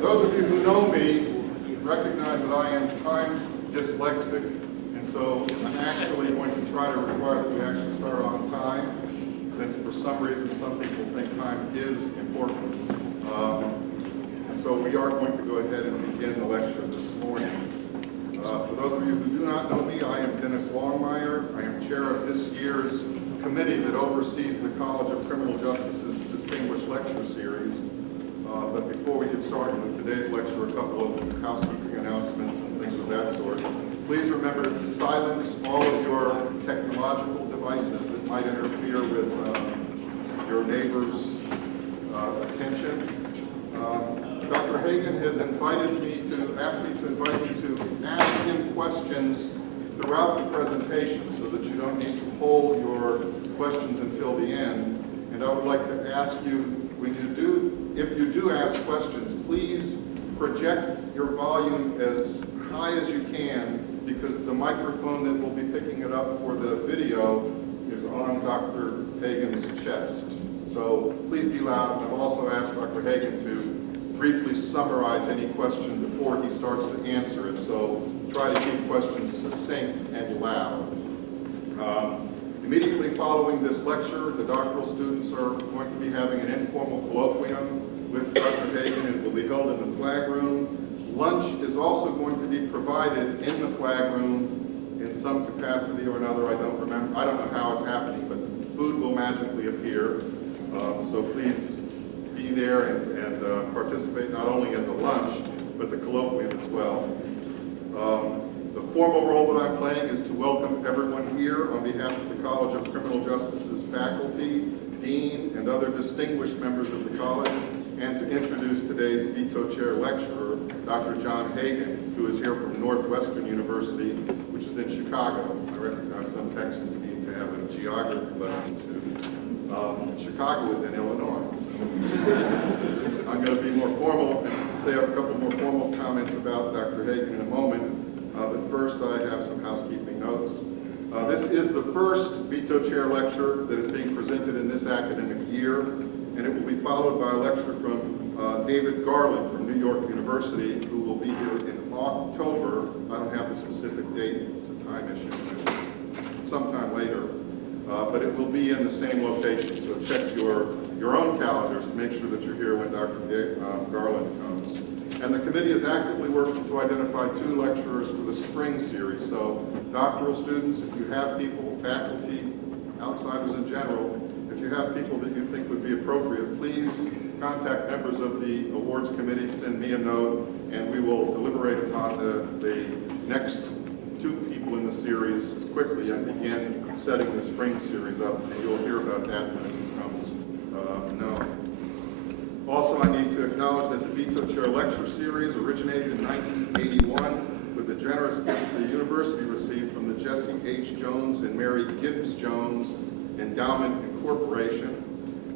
Those of you who know me recognize that I am time dyslexic, and so I'm actually going to try to require that we actually start on time, since for some reason some people think time is important. And so we are going to go ahead and begin the lecture this morning. For those of you who do not know me, I am Dennis Longmire. I am chair of this year's committee that oversees the College of Criminal Justice's Distinguished Lecture Series. But before we get started with today's lecture, a couple of housekeeping announcements and things of that sort. Please remember to silence all of your technological devices that might interfere with your neighbor's attention. Dr. Hagan has asked me to invite you to ask him questions throughout the presentation so that you don't need to hold your questions until the end. And I would like to ask you, if you do ask questions, please project your volume as high as you can, because the microphone that will be picking it up for the video is on Dr. Hagan's chest. So please be loud. And I've also asked Dr. Hagan to briefly summarize any question before he starts to answer it. So try to keep questions succinct and loud. Immediately following this lecture, the doctoral students are going to be having an informal colloquium with Dr. Hagan. It will be held in the flag room. Lunch is also going to be provided in the flag room in some capacity or another. I don't know how it's happening, but food will magically appear. So please be there and participate not only in the lunch, but the colloquium as well. The formal role that I'm playing is to welcome everyone here on behalf of the College of Criminal Justice's faculty, dean, and other distinguished members of the college, and to introduce today's Beto Chair lecturer, Dr. John Hagan, who is here from Northwestern University, which is in Chicago. I recognize some Texans need to have a geography lesson too. Chicago is in Illinois. I'm going to be more formal and say a couple more formal comments about Dr. Hagan in a moment. But first, I have some housekeeping notes. This is the first Beto Chair lecture that is being presented in this academic year, and it will be followed by a lecture from David Garland from New York University, who will be here in October. I don't have the specific date. It's a time issue. Sometime later. But it will be in the same location, so check your own calendars to make sure that you're here when Dr. Garland comes. And the committee is actively working to identify 2 lecturers for the spring series. So doctoral students, if you have people, faculty, outsiders in general, if you have people that you think would be appropriate, please contact members of the awards committee, send me a note, and we will deliberate upon the next 2 people in the series quickly and begin setting the spring series up, and you'll hear about that when it becomes known. Also, I need to acknowledge that the Beto Chair Lecture Series originated in 1981 with a generous gift the university received from the Jesse H. Jones and Mary Gibbs Jones Endowment and Corporation.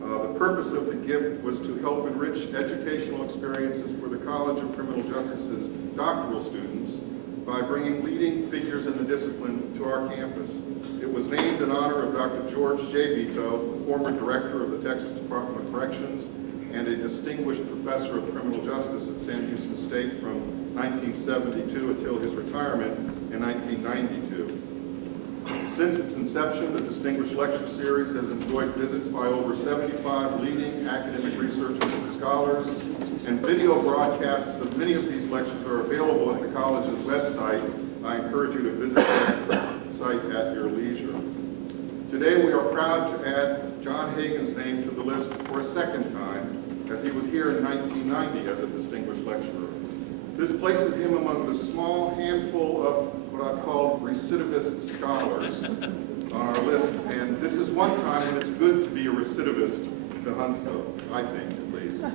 The purpose of the gift was to help enrich educational experiences for the College of Criminal Justice's doctoral students by bringing leading figures in the discipline to our campus. It was named in honor of Dr. George J. Beto, the former director of the Texas Department of Corrections and a distinguished professor of criminal justice at Sam Houston State from 1972 until his retirement in 1992. Since its inception, the Distinguished Lecture Series has enjoyed visits by over 75 leading academic researchers and scholars, and video broadcasts of many of these lectures are available at the college's website. I encourage you to visit that site at your leisure. Today we are proud to add John Hagan's name to the list for a second time, as he was here in 1990 as a distinguished lecturer. This places him among the small handful of what I call recidivist scholars on our list, and this is one time when it's good to be a recidivist to Huntsville, I think at least.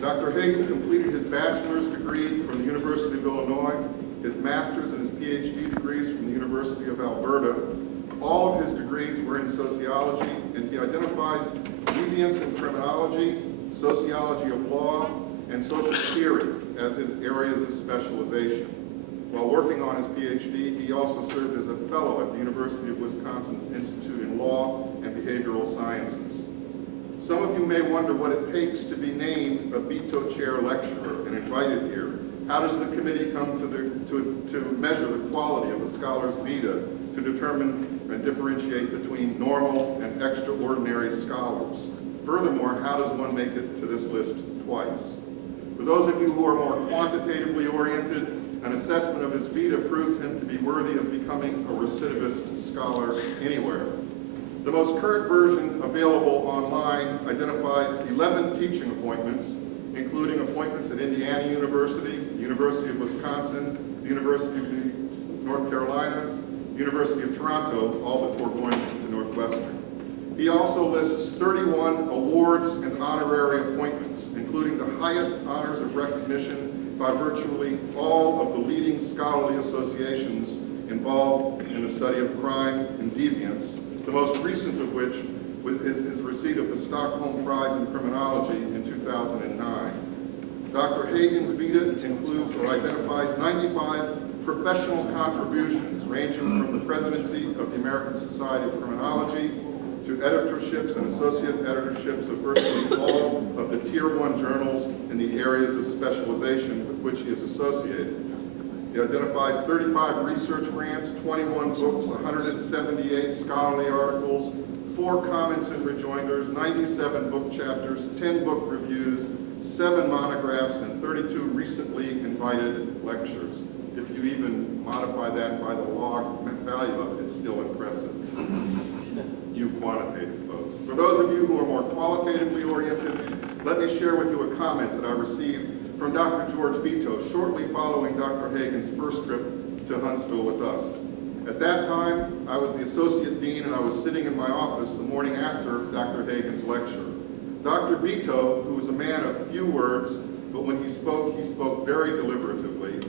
Dr. Hagan completed his bachelor's degree from the University of Illinois, his master's and his PhD degrees from the University of Alberta. All of his degrees were in sociology, and he identifies deviance in criminology, sociology of law, and social theory as his areas of specialization. While working on his PhD, he also served as a fellow at the University of Wisconsin's Institute in Law and Behavioral Sciences. Some of you may wonder what it takes to be named a Beto Chair lecturer and invited here. How does the committee come to measure the quality of a scholar's vita to determine and differentiate between normal and extraordinary scholars? Furthermore, how does one make it to this list twice? For those of you who are more quantitatively oriented, an assessment of his vita proves him to be worthy of becoming a recidivist scholar anywhere. The most current version available online identifies 11 teaching appointments, including appointments at Indiana University, the University of Wisconsin, the University of North Carolina, University of Toronto, all before going to Northwestern. He also lists 31 awards and honorary appointments, including the highest honors of recognition by virtually all of the leading scholarly associations involved in the study of crime and deviance, the most recent of which is his receipt of the Stockholm Prize in Criminology in 2009. Dr. Hagan's vita includes or identifies 95 professional contributions ranging from the presidency of the American Society of Criminology to editorships and associate editorships of virtually all of the Tier 1 journals in the areas of specialization with which he is associated. He identifies 35 research grants, 21 books, 178 scholarly articles, 4 comments and rejoinders, 97 book chapters, 10 book reviews, 7 monographs, and 32 recently invited lectures. If you even modify that by the log value of it, it's still impressive. You quantitative folks. For those of you who are more qualitatively oriented, let me share with you a comment that I received from Dr. George Beto shortly following Dr. Hagan's first trip to Huntsville with us. At that time, I was the associate dean and I was sitting in my office the morning after Dr. Hagan's lecture. Dr. Beto, who was a man of few words, but when he spoke very deliberatively,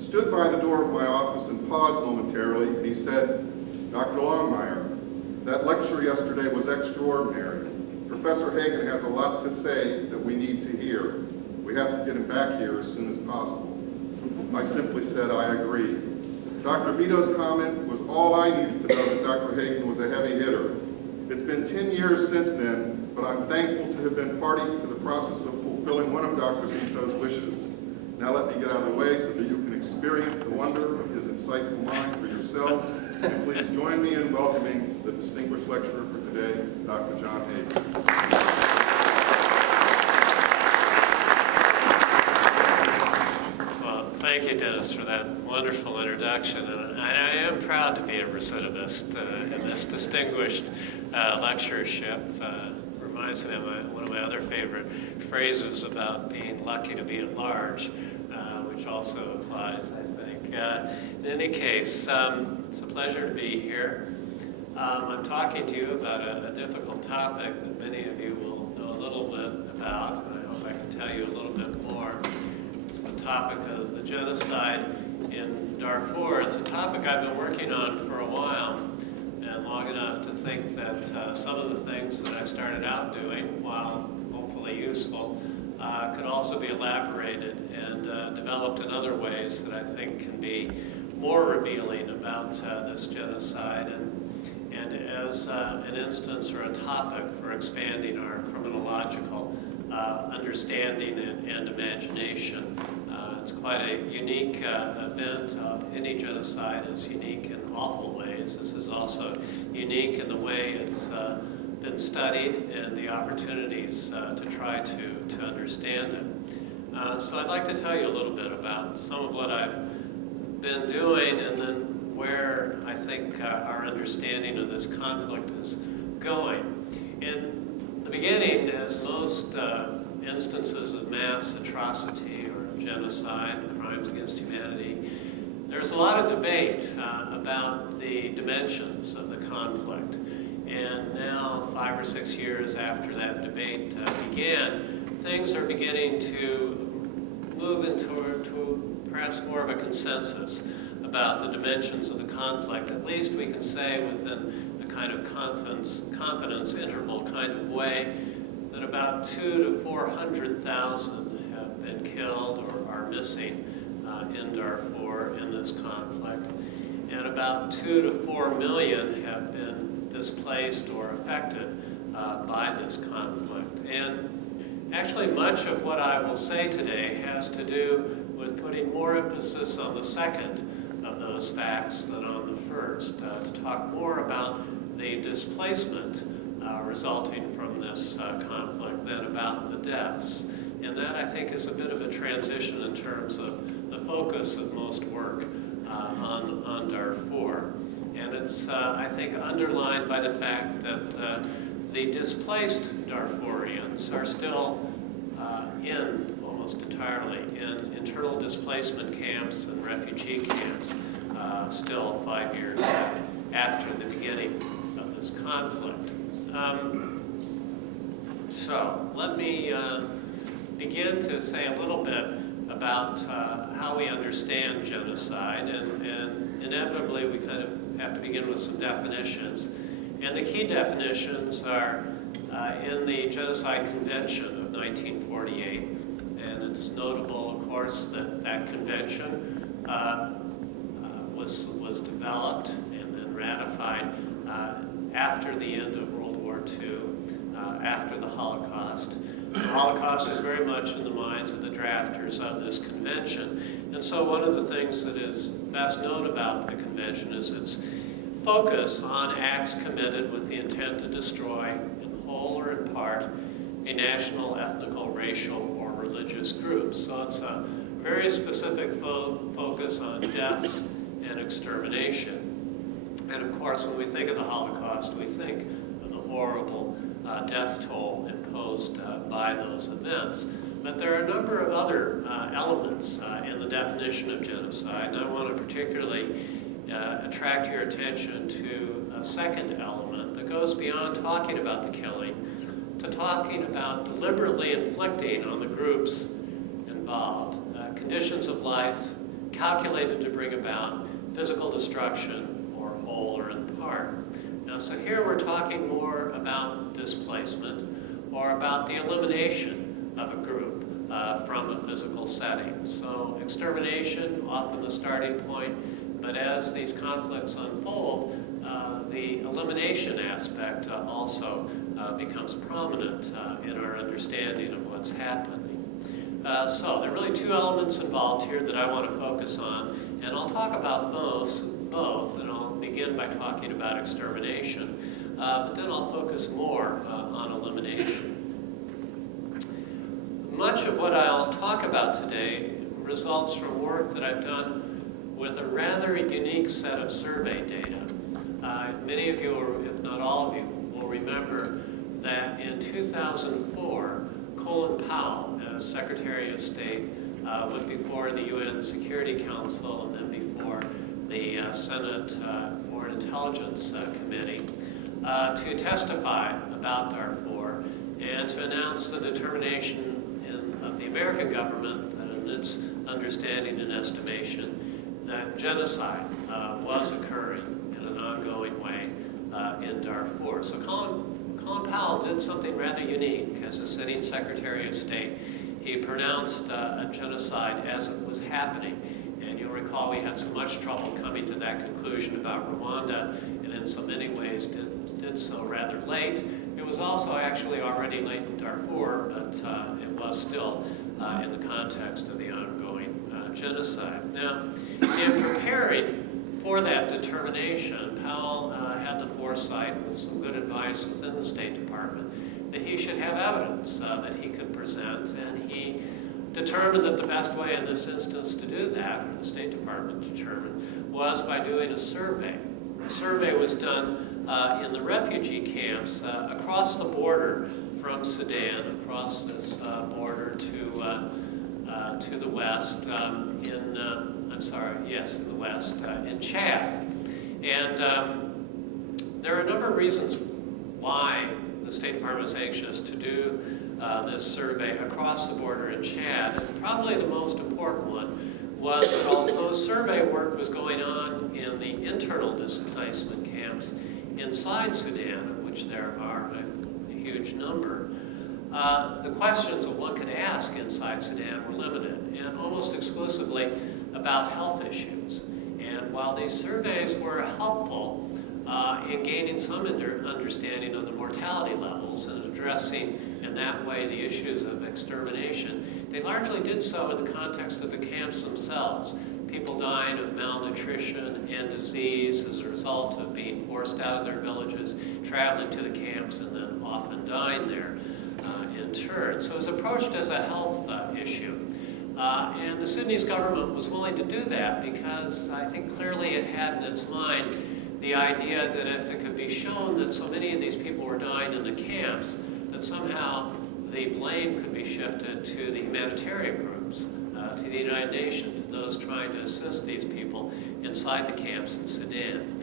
stood by the door of my office and paused momentarily, and he said, "Dr. Longmire, that lecture yesterday was extraordinary. Professor Hagan has a lot to say that we need to hear. We have to get him back here as soon as possible." I simply said, "I agree." Dr. Beto's comment was all I needed to know that Dr. Hagan was a heavy hitter. It's been 10 years since then, but I'm thankful to have been party to the process of fulfilling one of Dr. Beto's wishes. Now let me get out of the way so that you can experience the wonder of his insightful mind for yourselves. And please join me in welcoming the distinguished lecturer for today, Dr. John Hagan. Well, thank you, Dennis, for that wonderful introduction. And I am proud to be a recidivist in this distinguished lectureship. Reminds me of one of my other favorite phrases about being lucky to be at large, which also applies, I think. In any case, it's a pleasure to be here. I'm talking to you about a difficult topic that many of you will know a little bit about, and I hope I can tell you a little bit more. It's the topic of the genocide in Darfur. It's a topic I've been working on for a while, and long enough to think that some of the things that I started out doing, while hopefully useful, could also be elaborated and developed in other ways that I think can be more revealing about this genocide and as an instance or a topic for expanding our criminological understanding and imagination. It's quite a unique event. Any genocide is unique in awful ways. This is also unique in the way it's been studied and the opportunities to try to understand it. So I'd like to tell you a little bit about some of what I've been doing and then where I think our understanding of this conflict is going. In the beginning, as most instances of mass atrocity or genocide, crimes against humanity, there's a lot of debate about the dimensions of the conflict. And now, 5 or 6 years after that debate began, things are beginning to move into perhaps more of a consensus about the dimensions of the conflict. At least we can say within a kind of confidence interval kind of way that about 200,000 to 400,000 have been killed or are missing in Darfur in this conflict. And about 2 to 4 million have been displaced or affected by this conflict. And actually, much of what I will say today has to do with putting more emphasis on the second of those facts than on the first, to talk more about the displacement resulting from this conflict than about the deaths. And that, I think, is a bit of a transition in terms of the focus of most work on Darfur. And it's, I think, underlined by the fact that the displaced Darfurians are still almost entirely in internal displacement camps and refugee camps still 5 years after the beginning of this conflict. So let me begin to say a little bit about how we understand genocide, and inevitably we kind of have to begin with some definitions. And the key definitions are in the Genocide Convention of 1948, and it's notable, of course, that that convention was developed and then ratified after the end of World War II, after the Holocaust. The Holocaust is very much in the minds of the drafters of this convention. And so one of the things that is best known about the convention is its focus on acts committed with the intent to destroy, in whole or in part, a national, ethnical, racial, or religious group. So it's a very specific focus on deaths and extermination. And of course, when we think of the Holocaust, we think of the horrible death toll imposed by those events. But there are a number of other elements in the definition of genocide, and I want to particularly attract your attention to a second element that goes beyond talking about the killing to talking about deliberately inflicting on the groups involved conditions of life calculated to bring about physical destruction, or whole or in part. Now, so here we're talking more about displacement or about the elimination of a group from a physical setting. So extermination, often the starting point, but as these conflicts unfold, the elimination aspect also becomes prominent in our understanding of what's happening. So there are really two elements involved here that I want to focus on, and I'll talk about both, and I'll begin by talking about extermination, but then I'll focus more on elimination. Much of what I'll talk about today results from work that I've done with a rather unique set of survey data. Many of you, or if not all of you, will remember that in 2004, Colin Powell, as Secretary of State, went before the UN Security Council and then before the Senate Foreign Intelligence Committee to testify about Darfur and to announce the determination of the American government that in its understanding and estimation that genocide was occurring in an ongoing way in Darfur. So Colin Powell did something rather unique as a sitting Secretary of State. He pronounced a genocide as it was happening. And you'll recall we had so much trouble coming to that conclusion about Rwanda, and in so many ways did so rather late. It was also actually already late in Darfur, but it was still in the context of the ongoing genocide. Now, in preparing for that determination, Powell had the foresight, with some good advice within the State Department, that he should have evidence that he could present, and he determined that the best way in this instance to do that, or the State Department determined, was by doing a survey. The survey was done in the refugee camps across the border from Sudan, across this border to the west, in the west, in Chad. And there are a number of reasons why the State Department was anxious to do this survey across the border in Chad. And probably the most important one was that although survey work was going on in the internal displacement camps inside Sudan, of which there are a huge number, the questions that one could ask inside Sudan were limited and almost exclusively about health issues. And while these surveys were helpful, in gaining some understanding of the mortality levels and addressing in that way the issues of extermination. They largely did so in the context of the camps themselves. People dying of malnutrition and disease as a result of being forced out of their villages, traveling to the camps, and then often dying there in turn. So it was approached as a health issue. And the Sudanese government was willing to do that because I think clearly it had in its mind the idea that if it could be shown that so many of these people were dying in the camps, that somehow the blame could be shifted to the humanitarian groups, to the United Nations, to those trying to assist these people inside the camps in Sudan.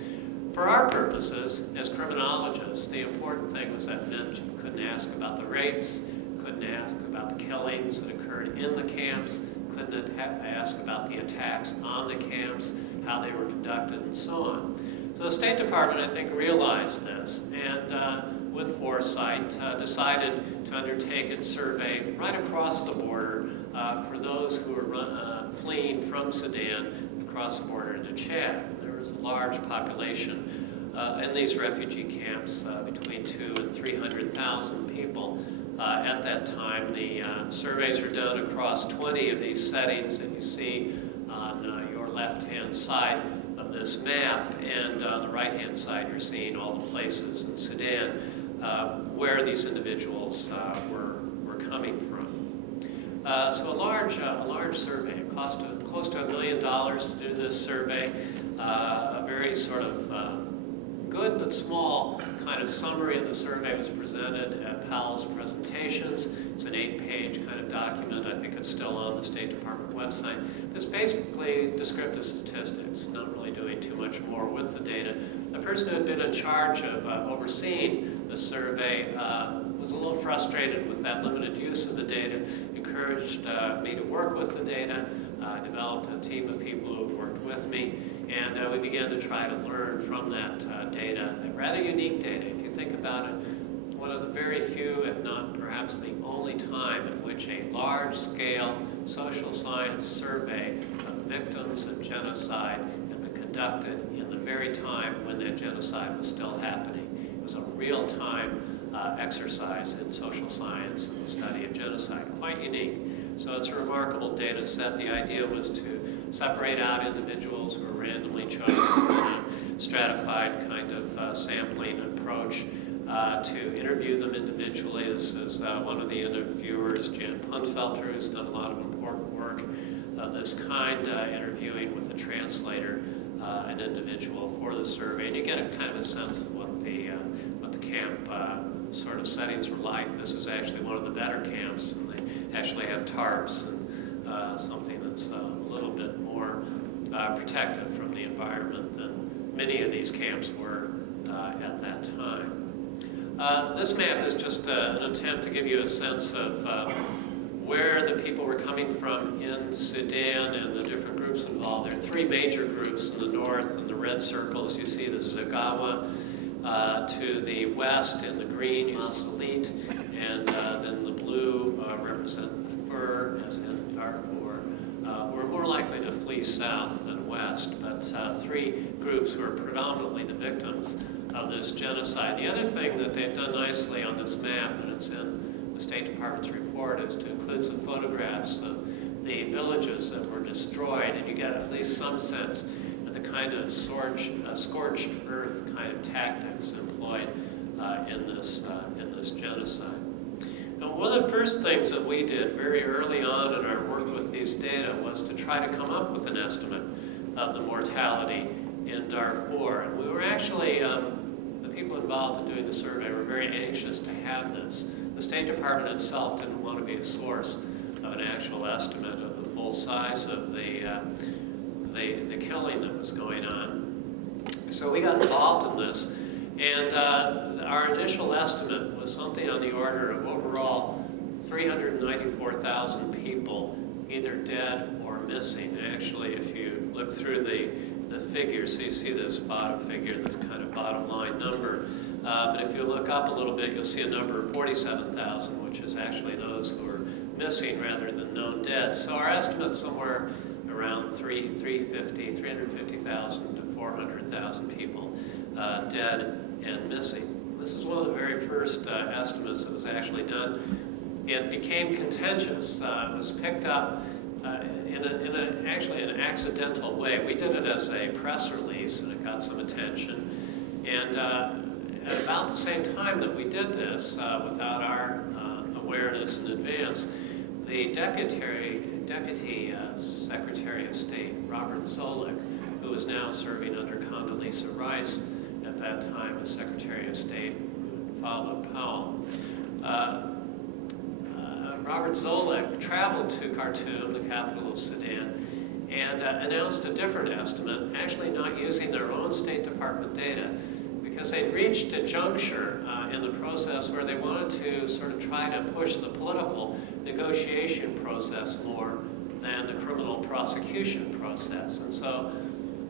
For our purposes, as criminologists, the important thing was that meant you couldn't ask about the rapes, couldn't ask about the killings that occurred in the camps, couldn't ask about the attacks on the camps, how they were conducted, and so on. So the State Department, I think, realized this, and with foresight, decided to undertake a survey right across the border for those who were fleeing from Sudan across the border into Chad. There was a large population in these refugee camps, between 200,000 and 300,000 people. At that time, the surveys were done across 20 of these settings that you see on your left-hand side of this map, and on the right-hand side you're seeing all the places in Sudan where these individuals were coming from. So a large survey. It cost close to $1 million to do this survey. A very sort of good but small kind of summary of the survey was presented at Powell's presentations. It's an 8-page kind of document. I think it's still on the State Department website. It's basically descriptive statistics, not really doing too much more with the data. The person who had been in charge of overseeing the survey was a little frustrated with that limited use of the data, encouraged me to work with the data. I developed a team of people who worked with me, and we began to try to learn from that data, that rather unique data. If you think about it, one of the very few, if not perhaps the only time in which a large-scale social science survey of victims of genocide had been conducted in the very time when that genocide was still happening. It was a real-time exercise in social science and the study of genocide, quite unique. So it's a remarkable data set. The idea was to separate out individuals who were randomly chosen in a stratified kind of sampling approach to interview them individually. This is one of the interviewers, Jan Punfelter, who's done a lot of important work of this kind, interviewing with a translator an individual for the survey. And you get a kind of a sense of what the camp sort of settings were like. This is actually one of the better camps, and they actually have tarps and something that's a little bit more protective from the environment than many of these camps were at that time. This map is just an attempt to give you a sense of where the people were coming from in Sudan and the different groups involved. There are 3 major groups in the north, in the red circles you see the Zagawa. To the west, in the green, you see Salit, and then the blue represent the Fur, as in Darfur. We're more likely to flee south than west, but 3 groups who are predominantly the victims of this genocide. The other thing that they've done nicely on this map, and it's in the State Department's report, is to include some photographs of the villages that were destroyed, and you get at least some sense of the kind of scorched earth kind of tactics employed in this genocide. Now, one of the first things that we did very early on in our work with these data was to try to come up with an estimate of the mortality in Darfur. And we were actually, the people involved in doing the survey were very anxious to have this. The State Department itself didn't want to be a source of an actual estimate of the full size of the killing that was going on. So we got involved in this, and our initial estimate was something on the order of overall 394,000 people either dead or missing. Actually, if you look through the figures, so you see this bottom figure, this kind of bottom line number, but if you look up a little bit, you'll see a number of 47,000, which is actually those who are missing rather than known dead. So our estimate somewhere around 350,000 to 400,000 people dead and missing. This is one of the very first estimates that was actually done. It became contentious. It was picked up in actually an accidental way. We did it as a press release, and it got some attention. And at about the same time that we did this, without our awareness in advance, the Deputy Secretary of State, Robert Zoellick, who is now serving under Condoleezza Rice, at that time as Secretary of State, who followed Powell. Robert Zoellick traveled to Khartoum, the capital of Sudan, and announced a different estimate, actually not using their own State Department data, because they'd reached a juncture in the process where they wanted to sort of try to push the political negotiation process more than the criminal prosecution process. And so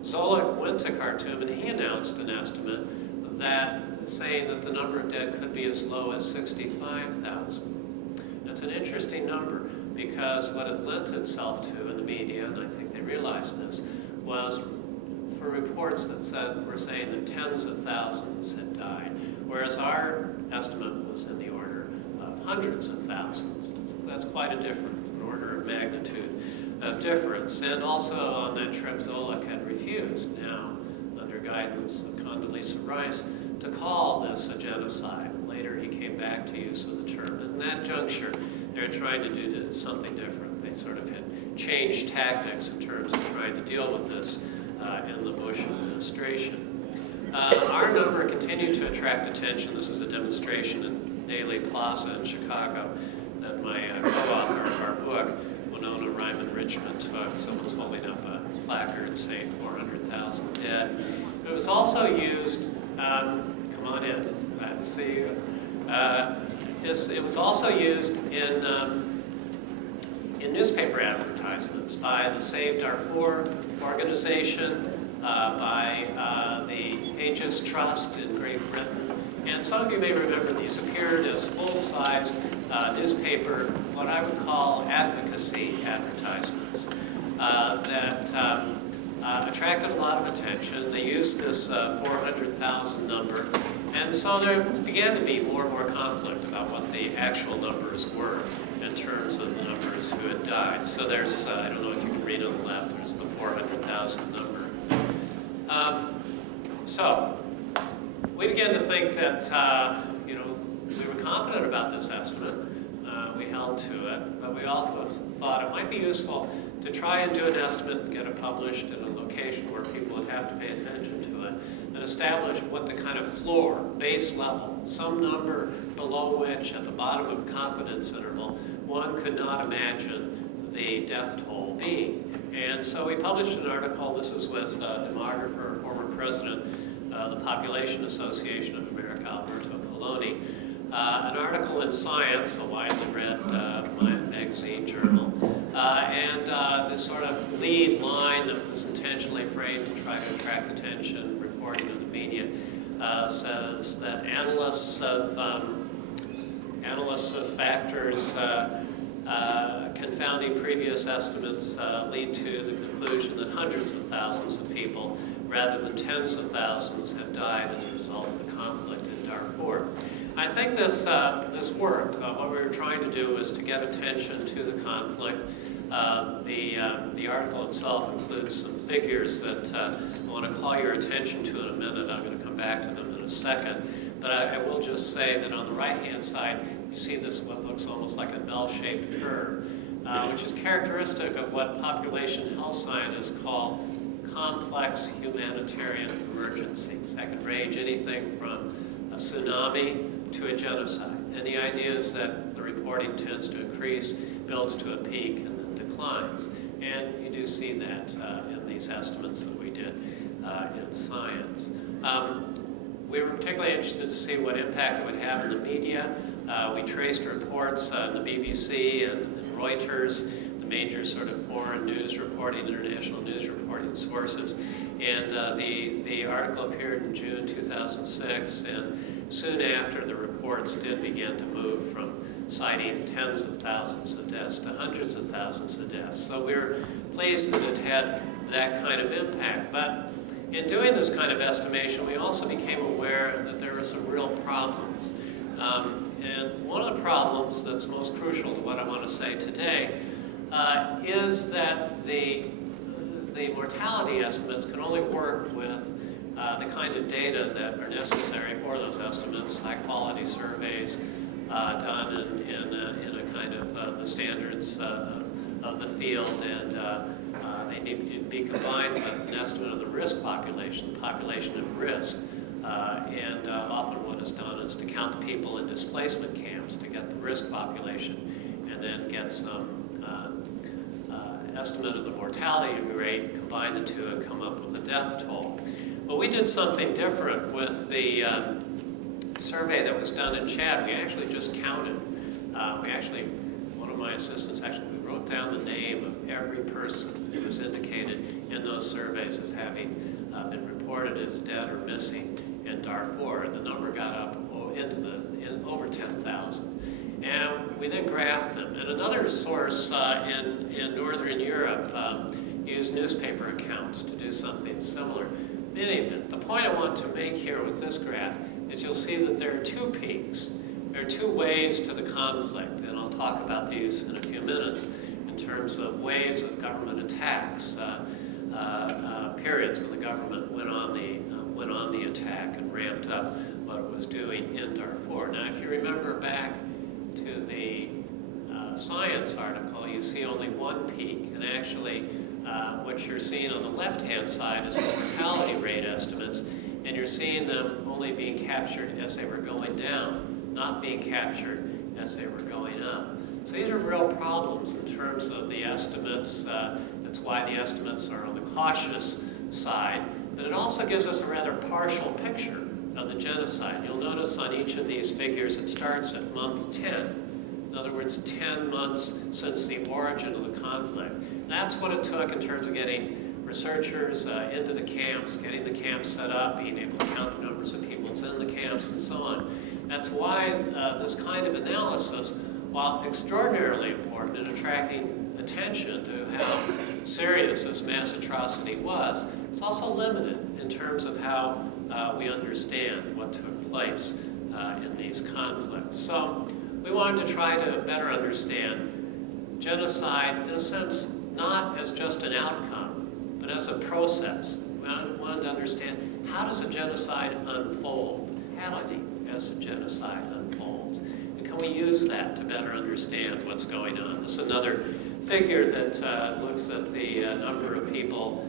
Zoellick went to Khartoum and he announced an estimate that saying that the number of dead could be as low as 65,000. That's an interesting number, because what it lent itself to in the media, and I think they realized this, was for reports that were saying that tens of thousands had died, whereas our estimate was in the order of hundreds of thousands. That's quite a difference, an order of magnitude of difference. And also on that trip, Zoellick had refused, now under guidance of Condoleezza Rice, to call this a genocide. Later he came back to use of the term. In that juncture, they were trying to do something different. They sort of had changed tactics in terms of trying to deal with this in the Bush administration. Our number continued to attract attention. This is a demonstration in Daley Plaza in Chicago that my co-author of our book, Winona Ryman Richmond, took. Someone's holding up a placard saying 400,000 dead. It was also used, come on in, glad to see you. It was also used in newspaper advertisements by the Save Darfur organization, by the Aegis Trust in Great Britain. And some of you may remember these appeared as full-sized newspaper, what I would call advocacy advertisements that attracted a lot of attention. They used this 400,000 number. And so there began to be more and more conflict about what the actual numbers were in terms of the numbers who had died. So there's, I don't know if you can read on the left, there's the 400,000 number. So we began to think that, we were confident about this estimate. We held to it, but we also thought it might be useful to try and do an estimate and get it published in a location where people would have to pay attention to it, and established what the kind of floor, base level, some number below which, at the bottom of a confidence interval, one could not imagine the death toll being. And so we published an article. This is with demographer, former president of the Population Association of America, Alberto Poloni, an article in Science, a widely read magazine journal, and this sort of lead line that was intentionally framed to try to attract attention, reporting to the media, says that analysts of factors confounding previous estimates lead to the conclusion that hundreds of thousands of people, rather than tens of thousands, have died as a result of the conflict in Darfur. I think this worked. What we were trying to do was to get attention to the conflict. The article itself includes some figures that I want to call your attention to in a minute. I'm going to come back to them in a second. But I will just say that on the right-hand side, you see this, what looks almost like a bell-shaped curve, which is characteristic of what population health scientists call complex humanitarian emergencies. That could range anything from a tsunami to a genocide. And the idea is that the reporting tends to increase, builds to a peak, and then declines. And you do see that in these estimates that we did in Science. We were particularly interested to see what impact it would have in the media. We traced reports in the BBC and Reuters, the major sort of foreign news reporting, international news reporting sources. And the article appeared in June 2006, and soon after, the reports did begin to move from citing tens of thousands of deaths to hundreds of thousands of deaths. So we were pleased that it had that kind of impact. But in doing this kind of estimation, we also became aware that there were some real problems. And one of the problems that's most crucial to what I want to say today is that the mortality estimates can only work with the kind of data that are necessary for those estimates, high-quality surveys done in a kind of the standards of the field, and they need to be combined with an estimate of the risk population at risk. And often what is done is to count the people in displacement camps to get the risk population, and then get some estimate of the mortality rate, combine the two, and come up with a death toll. But we did something different with the survey that was done in Chad. We actually just counted. One of my assistants we wrote down the name of every person who was indicated in those surveys as having been reported as dead or missing in Darfur. The number got up in over 10,000. And we then graphed them. And another source in Northern Europe used newspaper accounts to do something similar. In any event, the point I want to make here with this graph is you'll see that there are two peaks. There are two waves to the conflict, and I'll talk about these in a few minutes in terms of waves of government attacks, periods when the government went on the attack and ramped up what it was doing in Darfur. Now, if you remember back to the science article, you see only one peak, and actually what you're seeing on the left-hand side is the mortality rate estimates, and you're seeing them only being captured as they were going down, not being captured as they were going up. So these are real problems in terms of the estimates. That's why the estimates are on the cautious side, but it also gives us a rather partial picture of the genocide. You'll notice on each of these figures it starts at month 10. In other words, 10 months since the origin of the conflict. That's what it took in terms of getting researchers into the camps, getting the camps set up, being able to count the numbers of people in the camps, and so on. That's why this kind of analysis, while extraordinarily important in attracting attention to how serious this mass atrocity was, it's also limited in terms of how we understand what took place in these conflicts. So we wanted to try to better understand genocide, in a sense, not as just an outcome, but as a process. We wanted to understand, how does a genocide unfold? Reality as a genocide unfolds. And can we use that to better understand what's going on? This is another figure that looks at the number of people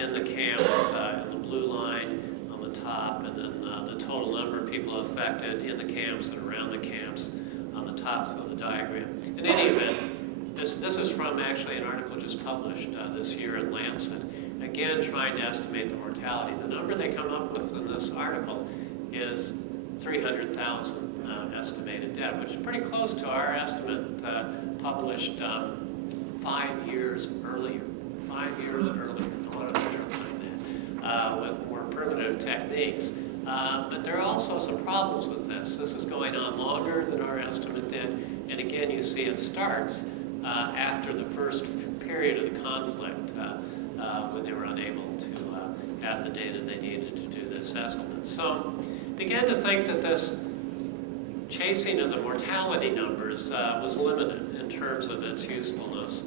in the camps, in the blue line on the top, and then the total number of people affected in the camps and around the camps on the tops of the diagram. In any event, this is from actually an article just published this year in Lancet, again trying to estimate the mortality. The number they come up with in this article is 300,000 estimated dead, which is pretty close to our estimate published 5 years earlier. 5 years earlier, a lot of measure like that, with more primitive techniques. But there are also some problems with this. This is going on longer than our estimate did, and again, you see it starts after the first period of the conflict, when they were unable to have the data they needed to do this estimate. So, began to think that this chasing of the mortality numbers was limited in terms of its usefulness.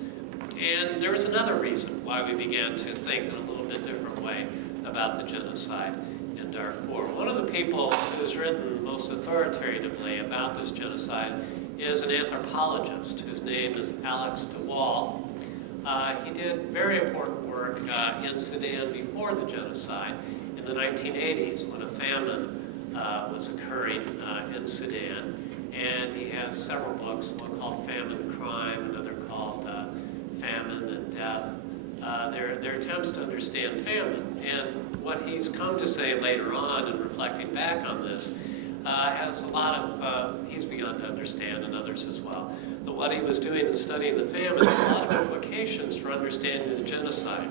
And there was another reason why we began to think in a little bit different way about the genocide in Darfur. One of the people who's written most authoritatively about this genocide is an anthropologist whose name is Alex de Waal. He did very important work in Sudan before the genocide in the 1980s when a famine was occurring in Sudan. And he has several books, one called Famine Crime, another called Famine and Death. They're attempts to understand famine. And what he's come to say later on in reflecting back on this has a lot of, he's begun to understand, and others as well, that what he was doing in studying the famine had a lot of implications for understanding the genocide.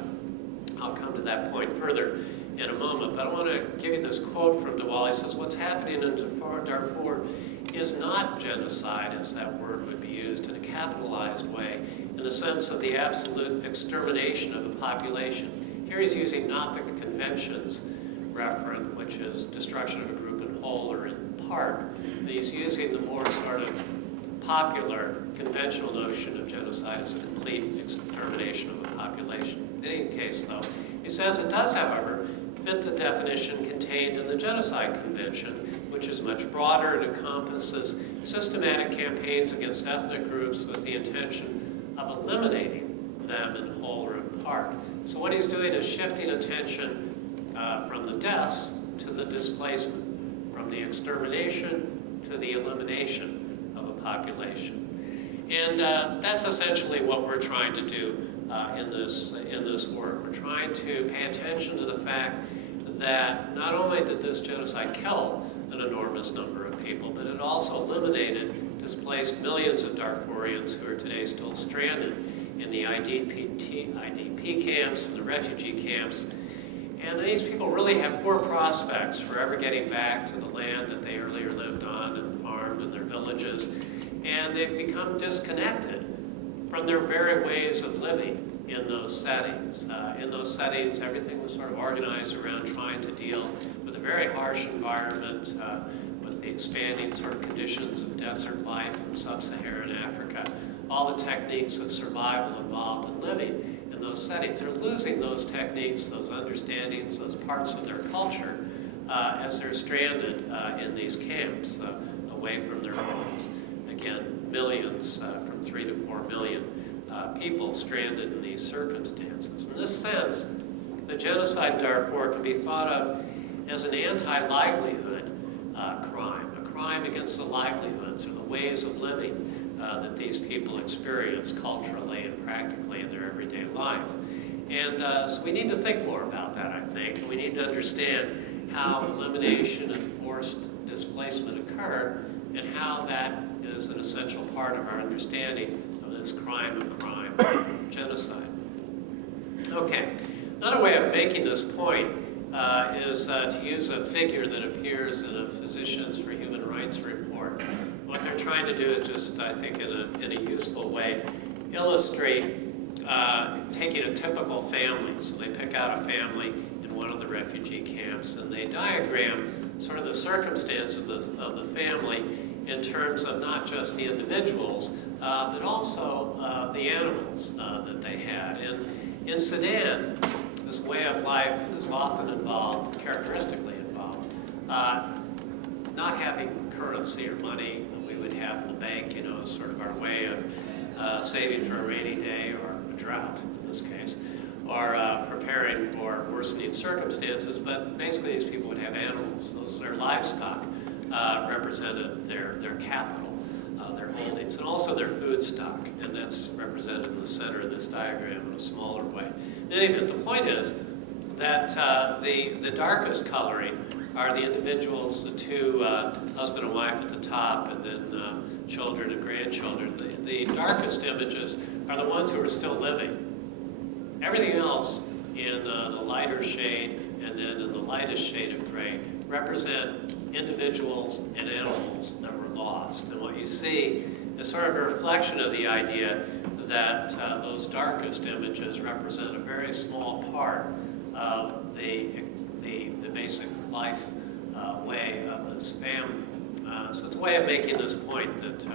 I'll come to that point further in a moment, but I want to give you this quote from de Waal. He says, "What's happening in Darfur is not genocide, as that word would be used in a capitalized way, in the sense of the absolute extermination of a population." Here he's using not the Convention's referent, which is destruction of a group in whole or in part. And he's using the more sort of popular, conventional notion of genocide as a complete extermination of a population. In any case, though, he says it does, however, fit the definition contained in the Genocide Convention, which is much broader and encompasses systematic campaigns against ethnic groups with the intention of eliminating them in whole or in part. So what he's doing is shifting attention from the deaths to the displacement, from the extermination to the elimination of a population. And that's essentially what we're trying to do in this work. We're trying to pay attention to the fact that not only did this genocide kill an enormous number of people, but it also eliminated, displaced millions of Darfurians who are today still stranded in the IDP camps and the refugee camps. And these people really have poor prospects for ever getting back to the land that they earlier lived on and farmed in their villages. And they've become disconnected from their very ways of living in those settings. In those settings, everything was sort of organized around trying to deal with a very harsh environment, with the expanding sort of conditions of desert life in sub-Saharan Africa, all the techniques of survival involved in living in those settings. They're losing those techniques, those understandings, those parts of their culture as they're stranded in these camps away from their homes. Again, millions, from 3 to 4 million people stranded in these circumstances. In this sense, the genocide in Darfur can be thought of as an anti-livelihood crime, a crime against the livelihoods or the ways of living that these people experience culturally and practically in their everyday life. And so we need to think more about that, I think. And we need to understand how elimination and forced displacement occur and how that is an essential part of our understanding of this crime of crime, genocide. Okay, another way of making this point is to use a figure that appears in a Physicians for Human Rights report. What they're trying to do is just, I think, in a useful way, illustrate taking a typical family. So they pick out a family in one of the refugee camps, and they diagram sort of the circumstances of the family in terms of not just the individuals, but also the animals that they had. And in Sudan, this way of life is often involved, characteristically involved, not having currency or money that we would have in the bank, you know, as sort of our way of saving for a rainy day or a drought in this case, or preparing for worsening circumstances. But basically these people would have animals. Those are livestock. Represented their capital, their holdings, and also their food stock, and that's represented in the center of this diagram in a smaller way. In any event, the point is that the darkest coloring are the individuals, the two husband and wife at the top, and then children and grandchildren. The darkest images are the ones who are still living. Everything else in the lighter shade and then in the lightest shade of gray represent individuals and animals that were lost. And what you see is sort of a reflection of the idea that those darkest images represent a very small part of the basic life way of this family. So it's a way of making this point that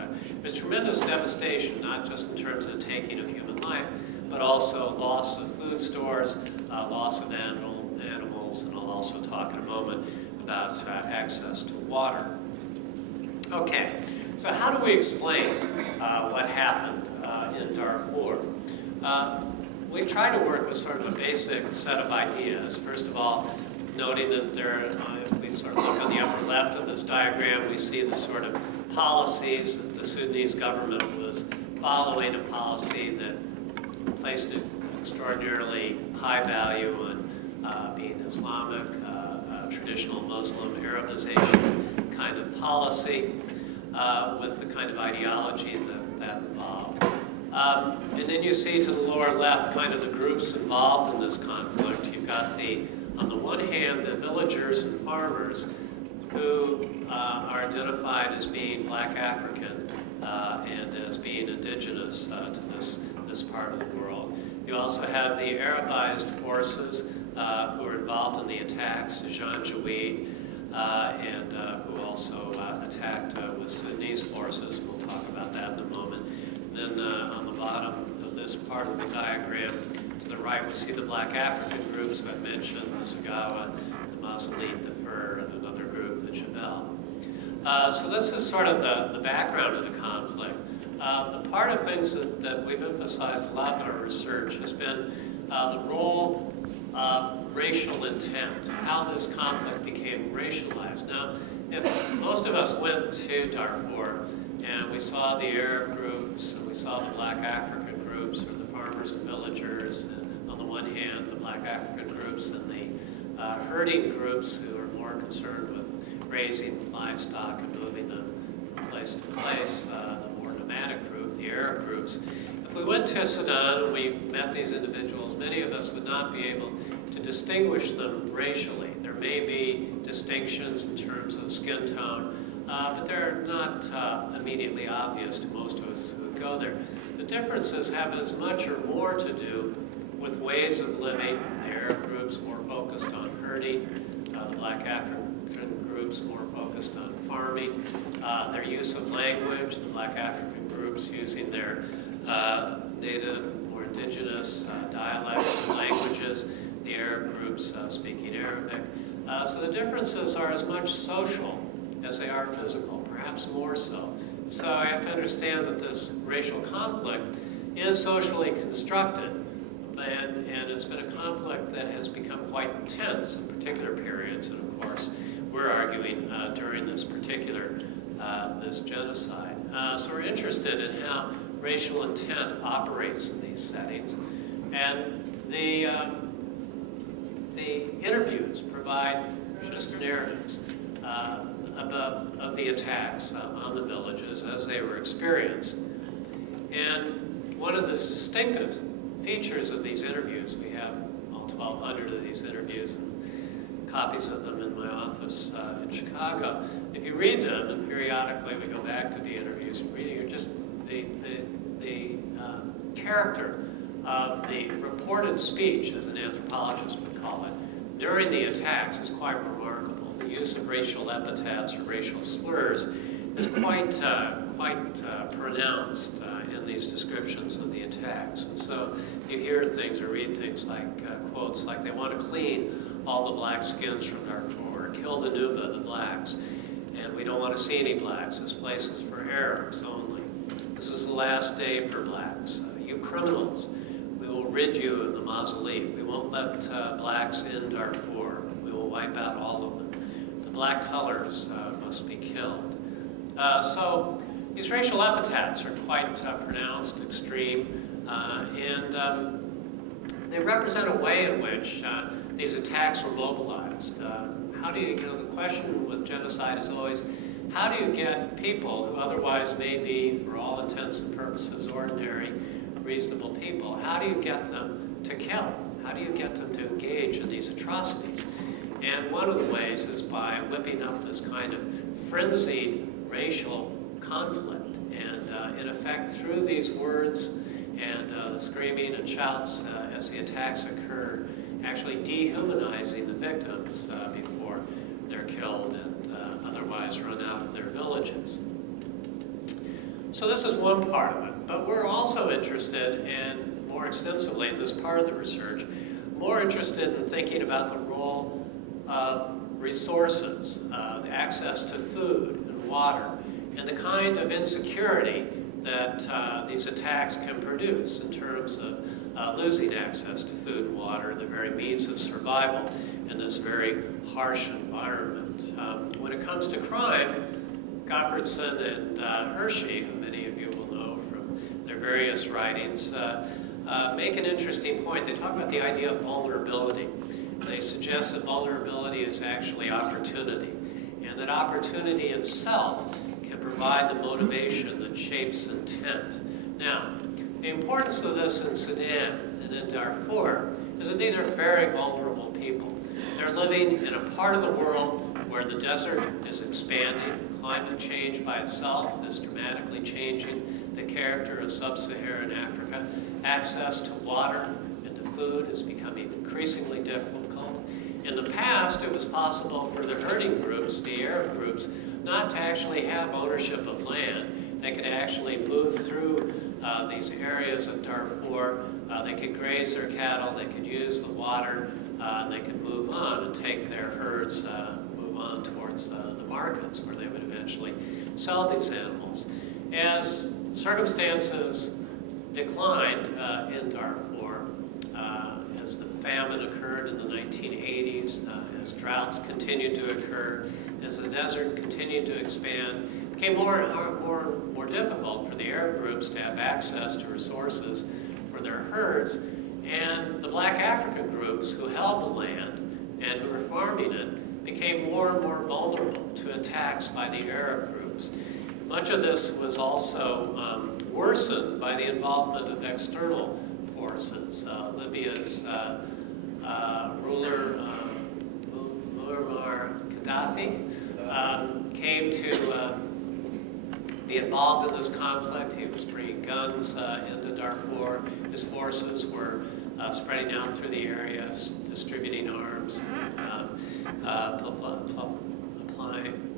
there's tremendous devastation, not just in terms of taking of human life, but also loss of food stores, loss of animals, and I'll also talk in a moment about access to water. Okay, so how do we explain what happened in Darfur? We've tried to work with sort of a basic set of ideas. First of all, noting that if we sort of look on the upper left of this diagram, we see the sort of policies that the Sudanese government was following, a policy that placed an extraordinarily high value on being Islamic, traditional Muslim Arabization kind of policy with the kind of ideology that involved. And then you see to the lower left kind of the groups involved in this conflict. You've got on the one hand, the villagers and farmers who are identified as being Black African and as being indigenous to this part of the world. You also have the Arabized forces who are involved in the attacks, Jean Jouy, and who also attacked with Sudanese forces. We'll talk about that in a moment. Then on the bottom of this part of the diagram, to the right, we see the Black African groups I mentioned, the Zagawa, the Masalit, the Fur, and another group, the Jebel. So this is sort of the background of the conflict. The part of things that we've emphasized a lot in our research has been the role of racial intent, how this conflict became racialized. Now, if most of us went to Darfur and we saw the Arab groups and we saw the Black African groups, or the farmers and villagers, and on the one hand, the Black African groups and the herding groups who are more concerned with raising livestock and moving them from place to place, the more nomadic group, the Arab groups. If we went to Sudan and we met these individuals, many of us would not be able to distinguish them racially. There may be distinctions in terms of skin tone, but they're not immediately obvious to most of us who go there. The differences have as much or more to do with ways of living. The Arab groups more focused on herding, the Black African groups more focused on farming, their use of language, the Black African groups using their native or indigenous dialects and languages, the Arab groups speaking Arabic. So the differences are as much social as they are physical, perhaps more so. So I have to understand that this racial conflict is socially constructed, and it's been a conflict that has become quite intense in particular periods, and of course we're arguing during this particular this genocide. So we're interested in how racial intent operates in these settings, and the interviews provide just narratives of the attacks on the villages as they were experienced. And one of the distinctive features of these interviews, we have all 1,200 of these interviews and copies of them in my office in Chicago. If you read them, and periodically we go back to the interviews and reading, you're just the character of the reported speech, as an anthropologist would call it, during the attacks is quite remarkable. The use of racial epithets or racial slurs is quite pronounced in these descriptions of the attacks. And so you hear things or read things like quotes like, "They want to clean all the black skins from Darfur, kill the Nuba, the blacks, and we don't want to see any blacks. This place is for Arabs only. This is the last day for blacks. You criminals, we will rid you of the mausoleum. We won't let blacks in Darfur. We will wipe out all of them. The black colors must be killed." So these racial epithets are quite pronounced, extreme, and they represent a way in which these attacks were mobilized. How do you, the question with genocide is always, how do you get people who otherwise may be, for all intents and purposes, ordinary, reasonable people, how do you get them to kill? How do you get them to engage in these atrocities? And one of the ways is by whipping up this kind of frenzied racial conflict. And in effect, through these words and the screaming and shouts as the attacks occur, actually dehumanizing the victims before they're killed and otherwise run out of their villages. So this is one part of it, but we're also interested in, more extensively in this part of the research, more interested in thinking about the role of resources, the access to food and water, and the kind of insecurity that these attacks can produce in terms of losing access to food and water, the very means of survival in this very harsh environment. When it comes to crime, Gottfredson and Hershey, who many of you will know from their various writings, make an interesting point. They talk about the idea of vulnerability. They suggest that vulnerability is actually opportunity, and that opportunity itself can provide the motivation that shapes intent. Now, the importance of this in Sudan and in Darfur is that these are very vulnerable people. They're living in a part of the world where the desert is expanding, climate change by itself is dramatically changing the character of sub-Saharan Africa. Access to water and to food is becoming increasingly difficult. In the past, it was possible for the herding groups, the Arab groups, not to actually have ownership of land. They could actually move through these areas of Darfur. They could graze their cattle, they could use the water, and they could move on and take their herds, move on towards the markets where they would eventually sell these animals. As circumstances declined in Darfur, as the famine occurred in the 1980s, as droughts continued to occur, as the desert continued to expand, it became more difficult for the Arab groups to have access to resources for their herds. And the black African groups who held the land and who were farming it became more and more vulnerable to attacks by the Arab groups. Much of this was also worsened by the involvement of external forces. Libya's ruler, Muammar Gaddafi, came to be involved in this conflict. He was bringing guns into Darfur. His forces were spreading out through the area, distributing arms,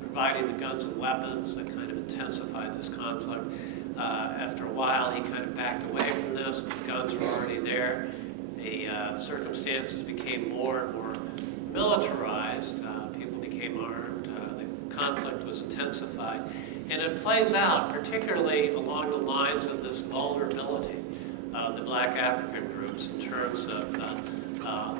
providing the guns and weapons that kind of intensified this conflict. After a while, he kind of backed away from this, but the guns were already there. The circumstances became more and more militarized. People became armed. The conflict was intensified. And it plays out, particularly along the lines of this vulnerability of the black African groups in terms of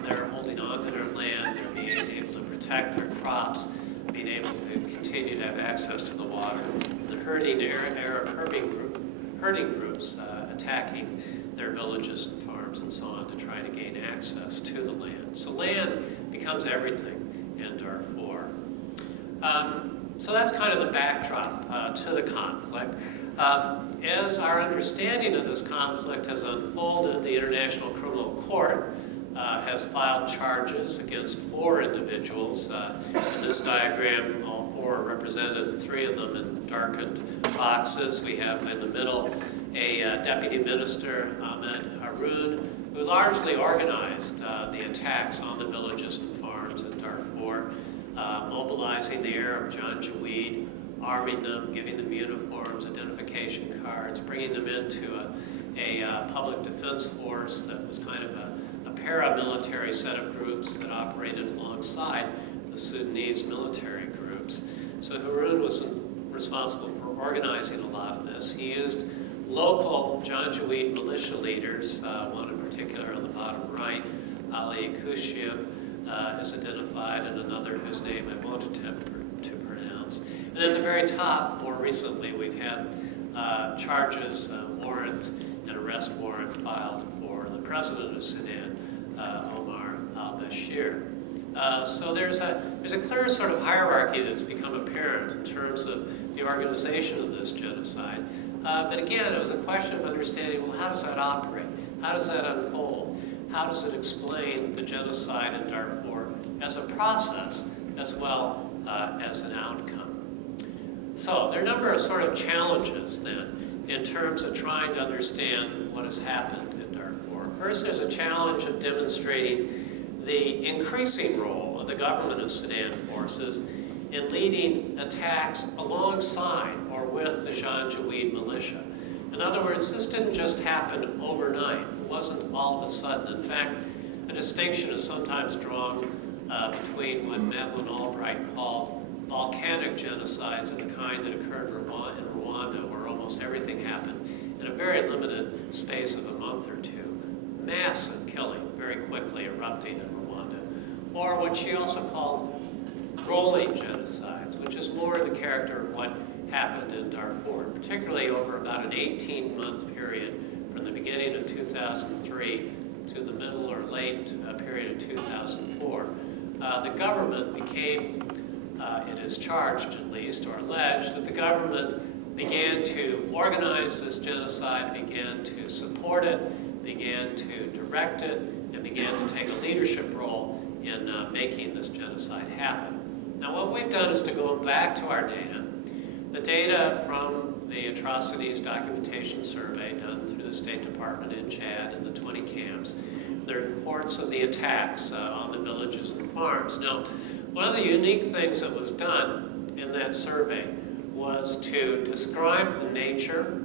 their holding on to their land, their being able to protect their crops, being able to continue to have access to the water, and the Arab herding groups attacking their villages and farms and so on to try to gain access to the land. So land becomes everything in Darfur. So that's kind of the backdrop to the conflict. As our understanding of this conflict has unfolded, the International Criminal Court has filed charges against 4 individuals. In this diagram, all 4 are represented, 3 of them in darkened boxes. We have in the middle a Deputy Minister, Ahmed Haroun, who largely organized the attacks on the villages and farms in Darfur, mobilizing the Arab Janjaweed, arming them, giving them uniforms, identification cards, bringing them into a public defense force that was kind of a paramilitary set of groups that operated alongside the Sudanese military groups. So Haroun was responsible for organizing a lot of this. He used local Janjaweed militia leaders, one in particular on the bottom right, Ali Kushib, is identified, and another whose name I won't attempt to pronounce. And at the very top, more recently, we've had charges, warrant, and arrest warrant filed for the president of Sudan, Omar al-Bashir. So there's a clear sort of hierarchy that's become apparent in terms of the organization of this genocide. But again, it was a question of understanding, well, how does that operate? How does that unfold? How does it explain the genocide in Darfur as a process as well as an outcome? So there are a number of sort of challenges then in terms of trying to understand what has happened in Darfur. First, there's a challenge of demonstrating the increasing role of the government of Sudan forces in leading attacks alongside or with the Janjaweed militia. In other words, this didn't just happen overnight. It wasn't all of a sudden. In fact, a distinction is sometimes drawn between what Madeleine Albright called volcanic genocides of the kind that occurred in Rwanda, where almost everything happened in a very limited space of a month or two. Massive killing, very quickly erupting in Rwanda. Or what she also called rolling genocides, which is more in the character of what happened in Darfur, particularly over about an 18-month period from the beginning of 2003 to the middle or late period of 2004. The government became, it is charged at least, or alleged, that the government began to organize this genocide, began to support it, began to direct it, and began to take a leadership role in making this genocide happen. Now, what we've done is to go back to our data, the data from the Atrocities Documentation Survey done through the State Department in Chad and the 20 camps, the reports of the attacks on the villages and farms. Now, one of the unique things that was done in that survey was to describe the nature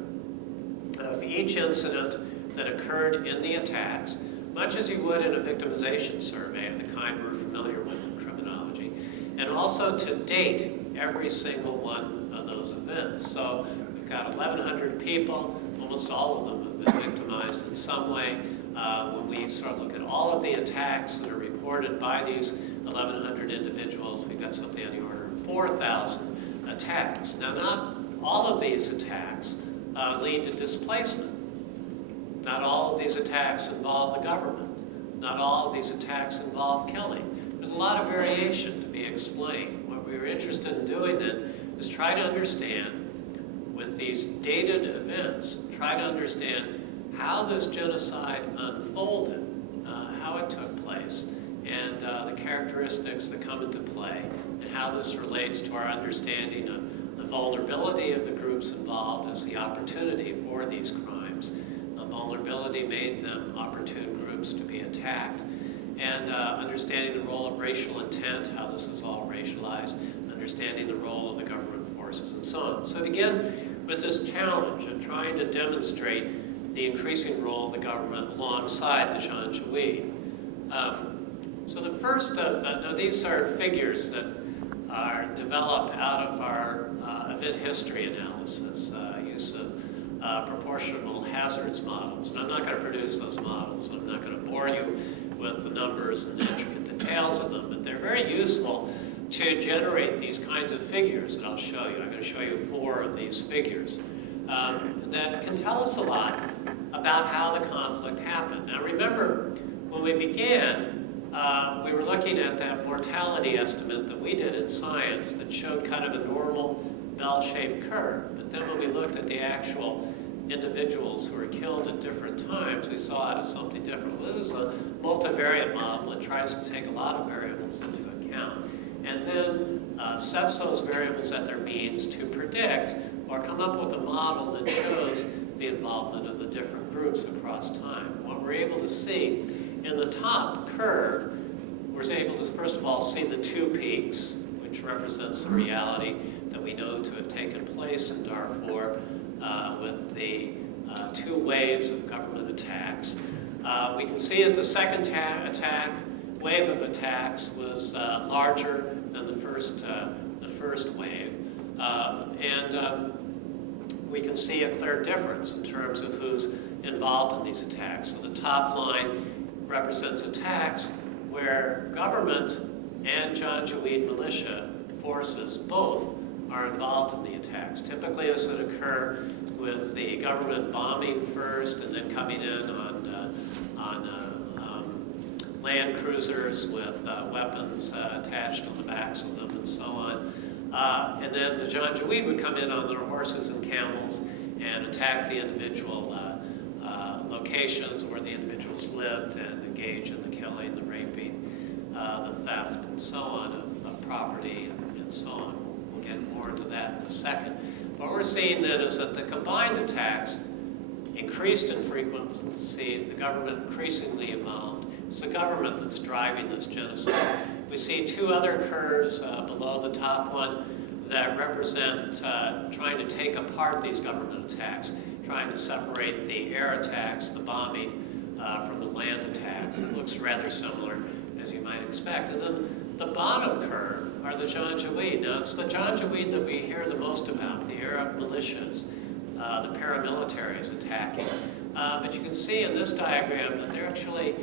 of each incident that occurred in the attacks, much as you would in a victimization survey of the kind we're familiar with in criminology, and also to date every single one of those events. So we've got 1,100 people, almost all of them have been victimized in some way. When we sort of look at all of the attacks that are reported by these 1,100 individuals, we've got something on the order of 4,000 attacks. Now, not all of these attacks lead to displacement. Not all of these attacks involve the government. Not all of these attacks involve killing. There's a lot of variation to be explained. What we were interested in doing then is try to understand, with these dated events, try to understand how this genocide unfolded, how it took place, and the characteristics that come into play, and how this relates to our understanding of the vulnerability of the groups involved as the opportunity for these crimes. The vulnerability made them opportune groups to be attacked, and understanding the role of racial intent, how this is all racialized, understanding the role of the government forces, and so on. So I begin with this challenge of trying to demonstrate the increasing role of the government alongside the Janjaweed. So the first of, now these are figures that are developed out of our event history analysis, use of proportional hazards models. And I'm not going to produce those models. I'm not going to bore you with the numbers and the intricate details of them, but they're very useful to generate these kinds of figures that I'll show you. I'm going to show you 4 of these figures that can tell us a lot about how the conflict happened. Now remember, when we began, we were looking at that mortality estimate that we did in science that showed kind of a normal bell-shaped curve. But then when we looked at the actual individuals who were killed at different times, we saw it as something different. Well, this is a multivariate model that tries to take a lot of variables into account and then sets those variables at their means to predict or come up with a model that shows the involvement of the different groups across time. What we're able to see in the top curve, we're able to first of all see the 2 peaks, which represents the reality that we know to have taken place in Darfur with the 2 waves of government attacks. We can see that the second wave of attacks was larger than the first wave, and we can see a clear difference in terms of who's involved in these attacks. So the top line represents attacks where government and Janjaweed militia forces both are involved in the attacks. Typically this would occur with the government bombing first and then coming in on land cruisers with weapons attached on the backs of them and so on. And then the Janjaweed would come in on their horses and camels and attack the individual locations where the individuals lived and engage in the killing, the raping, the theft, and so on of property and so on. We'll get more into that in a second. What we're seeing then is that the combined attacks increased in frequency, the government increasingly evolved. It's the government that's driving this genocide. We see 2 other curves below the top one that represent trying to take apart these government attacks, trying to separate the air attacks, the bombing, from the land attacks. It looks rather similar, as you might expect. And then the bottom curve are the Janjaweed. Now, it's the Janjaweed that we hear the most about, the Arab militias, the paramilitaries attacking. But you can see in this diagram that they're actually,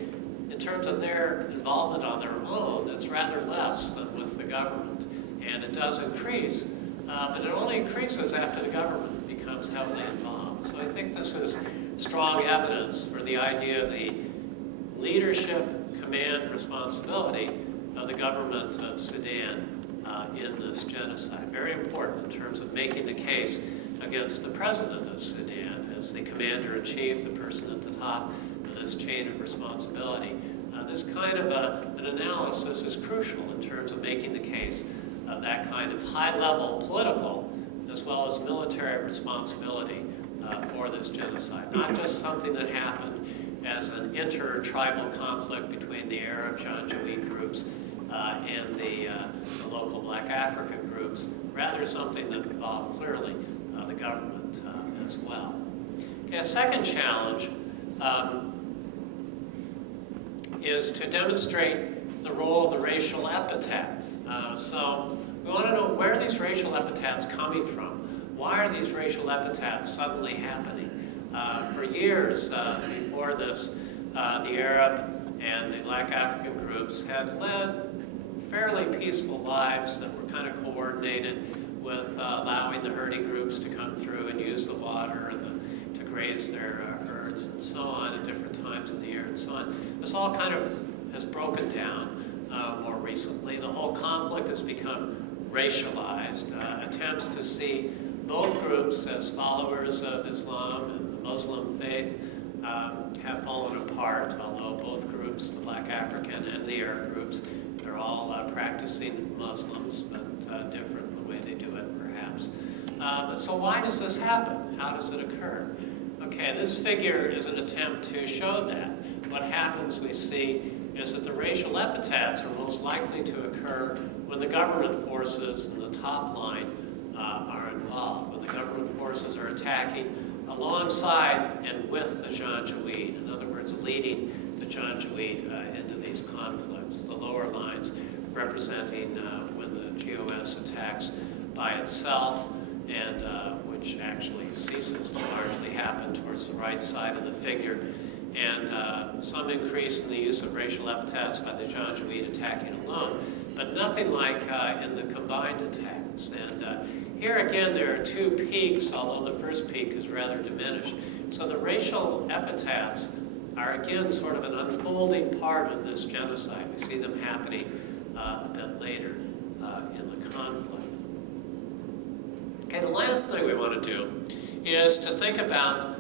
in terms of their involvement on their own, it's rather less than with the government. And it does increase, but it only increases after the government becomes heavily involved. So I think this is strong evidence for the idea of the leadership, command, responsibility of the government of Sudan in this genocide. Very important in terms of making the case against the president of Sudan as the commander-in-chief, the person at the top of this chain of responsibility. This kind of an analysis is crucial in terms of making the case of that kind of high-level political as well as military responsibility for this genocide. Not just something that happened as an inter-tribal conflict between the Arab Janjaweed groups and the local Black African groups, rather something that involved clearly the government as well. Okay, a second challenge is to demonstrate the role of the racial epithets. So we want to know, where are these racial epithets coming from? Why are these racial epithets suddenly happening? For years before this, the Arab and the Black African groups had led fairly peaceful lives that were kind of coordinated with allowing the herding groups to come through and use the water and to graze their herds and so on at different times of the year and so on. This all kind of has broken down more recently. The whole conflict has become racialized. Attempts to see both groups as followers of Islam and the Muslim faith have fallen apart, although both groups, the Black African and the Arab groups, they're all practicing Muslims, but different in the way they do it, perhaps. So why does this happen? How does it occur? Okay, this figure is an attempt to show that. What happens, we see, is that the racial epithets are most likely to occur when the government forces in the top line are involved, when the government forces are attacking alongside and with the Janjaweed, in other words, leading the Janjaweed into these conflicts. The lower lines representing when the GOS attacks by itself, and which actually ceases to largely happen towards the right side of the figure, and some increase in the use of racial epithets by the Janjaweed attacking alone, but nothing like in the combined attacks. And here again, there are two peaks, although the first peak is rather diminished. So the racial epithets are again sort of an unfolding part of this genocide. We see them happening a bit later in the conflict. Okay, the last thing we want to do is to think about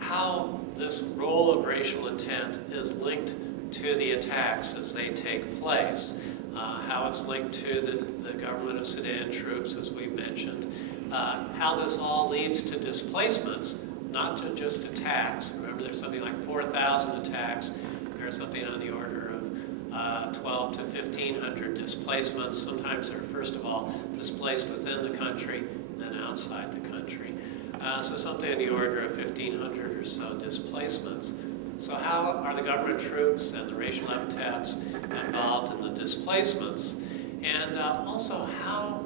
how this role of racial intent is linked to the attacks as they take place, how it's linked to the government of Sudan troops, as we've mentioned, how this all leads to displacements, not to just attacks. Remember, there's something like 4,000 attacks. There's something on the order of 12 to 1,500 displacements. Sometimes they're, first of all, displaced within the country, then outside the country. So something in the order of 1,500 or so displacements. So how are the government troops and the racial epithets involved in the displacements? And also, how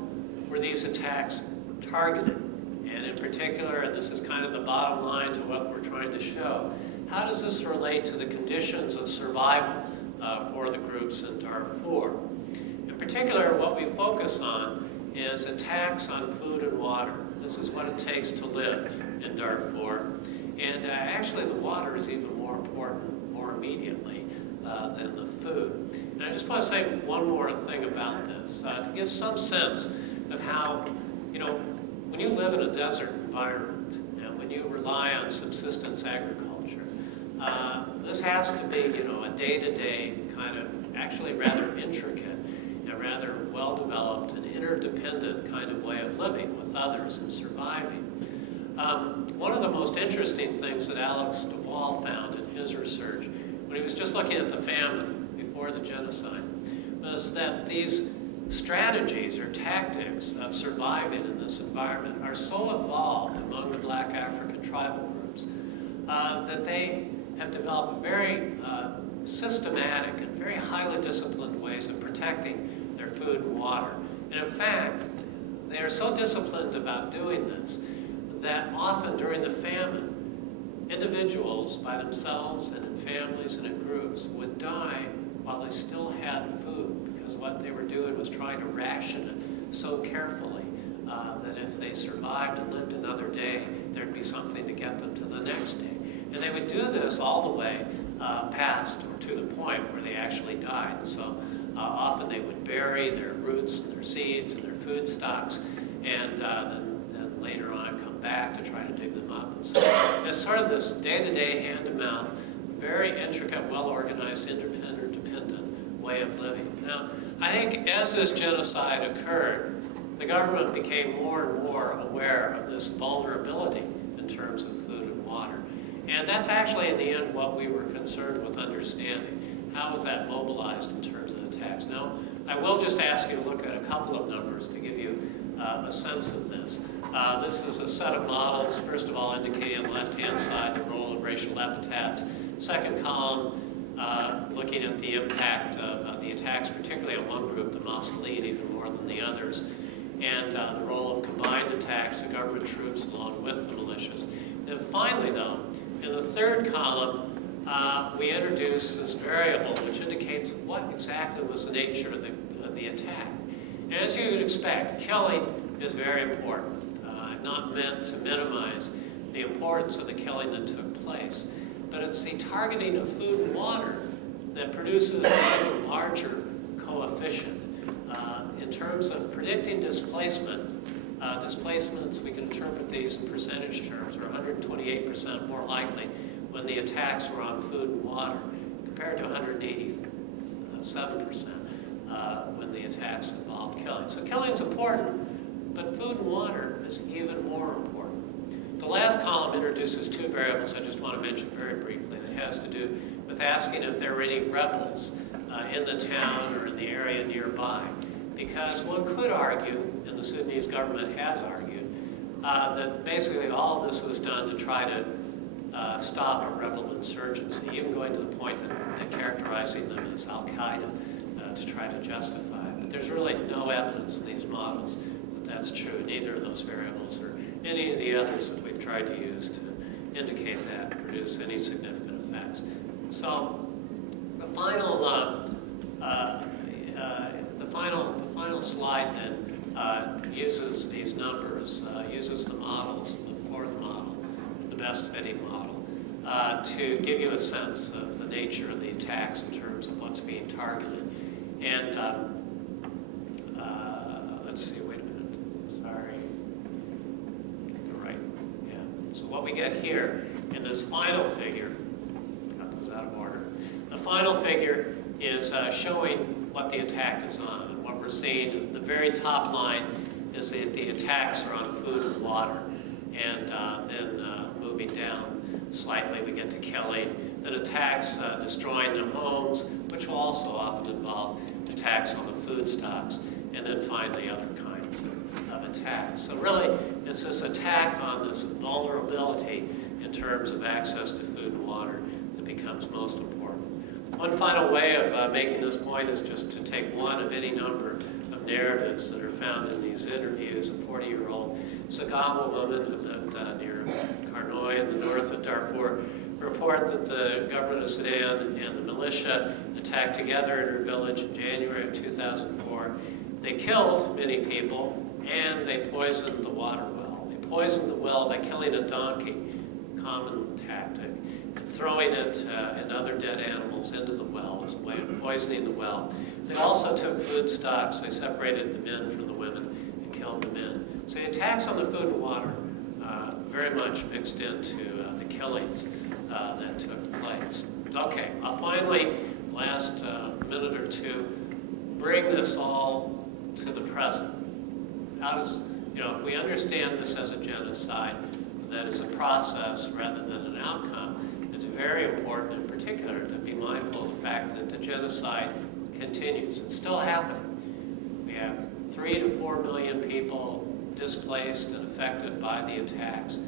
were these attacks targeted? And in particular, and this is kind of the bottom line to what we're trying to show, how does this relate to the conditions of survival for the groups in Darfur? In particular, what we focus on is attacks on food and water. This is what it takes to live in Darfur. And actually, the water is even more important, more immediately, than the food. And I just want to say one more thing about this, to give some sense of how, when you live in a desert environment, and when you rely on subsistence agriculture, this has to be, a day-to-day kind of, actually rather intricate, and rather well-developed and interdependent kind of way of living with others and surviving. One of the most interesting things that Alex DeWall found in his research, when he was just looking at the famine before the genocide, was that these strategies or tactics of surviving in this environment are so evolved among the Black African tribal groups that they have developed very systematic and very highly disciplined ways of protecting their food and water. And in fact, they are so disciplined about doing this that often during the famine, individuals by themselves and in families and in groups would die while they still had food, because what they were doing was trying to ration it so carefully that if they survived and lived another day, there'd be something to get them to the next day. And they would do this all the way past or to the point where they actually died. And so often they would bury their roots and their seeds and their food stocks, and then later on come back to try to dig them up. And so it's sort of this day-to-day, hand-to-mouth, very intricate, well-organized, interdependent way of living. Now, I think as this genocide occurred, the government became more and more aware of this vulnerability in terms of food and water. And that's actually, in the end, what we were concerned with understanding. How is that mobilized in terms of attacks? Now, I will just ask you to look at a couple of numbers to give you a sense of this. This is a set of models, first of all, indicating on the left-hand side the role of racial epithets. Second column, looking at the impact of the attacks, particularly on one group, the Mussolini, even more than the others, and the role of combined attacks, the government troops along with the militias. And finally, though, in the third column, we introduce this variable which indicates what exactly was the nature of the attack. And as you would expect, killing is very important. I'm not meant to minimize the importance of the killing that took place, but it's the targeting of food and water that produces an even larger coefficient. In terms of predicting displacement, displacements, we can interpret these in percentage terms, are 128% more likely when the attacks were on food and water, compared to 187% when the attacks involved killing. So killing's important, but food and water is even more important. The last column introduces two variables I just want to mention very briefly. That has to do with asking if there were any rebels in the town or in the area nearby. Because one could argue, and the Sudanese government has argued, that basically all of this was done to try to stop a rebel insurgency, even going to the point that characterizing them as Al-Qaeda to try to justify it. But there's really no evidence in these models that that's true, neither of those variables or any of the others that we've tried to use to indicate that produce any significant effects. So the final slide then uses these numbers, uses the models, the fourth model, the best fitting model, to give you a sense of the nature of the attacks in terms of what's being targeted. And let's see, wait a minute, sorry, get the right, yeah. So what we get here in this final figure, got those out of order. The final figure is showing what the attack is on. And what we're seeing is the very top line is that the attacks are on food and water. And then moving down slightly, we get to killing. Then attacks destroying their homes, which will also often involve attacks on the food stocks. And then finally, other kinds of attacks. So really, it's this attack on this vulnerability in terms of access to food and water that becomes most important. One final way of making this point is just to take one of any number of narratives that are found in these interviews. A 40-year-old Sagawa woman who lived near Karnoy in the north of Darfur report that the government of Sudan and the militia attacked together in her village in January of 2004. They killed many people and they poisoned the water well. They poisoned the well by killing a donkey, common tactic, and throwing it and other dead animals into the well as a way of poisoning the well. They also took food stocks. They separated the men from the women and killed the men. So the attacks on the food and water very much mixed into the killings that took place. Okay, I'll finally, last minute or two, bring this all to the present. How does, if we understand this as a genocide, that is a process rather than an outcome, it's very important in particular to be mindful of the fact that the genocide continues. It's still happening. We have 3 to 4 million people displaced and affected by the attacks,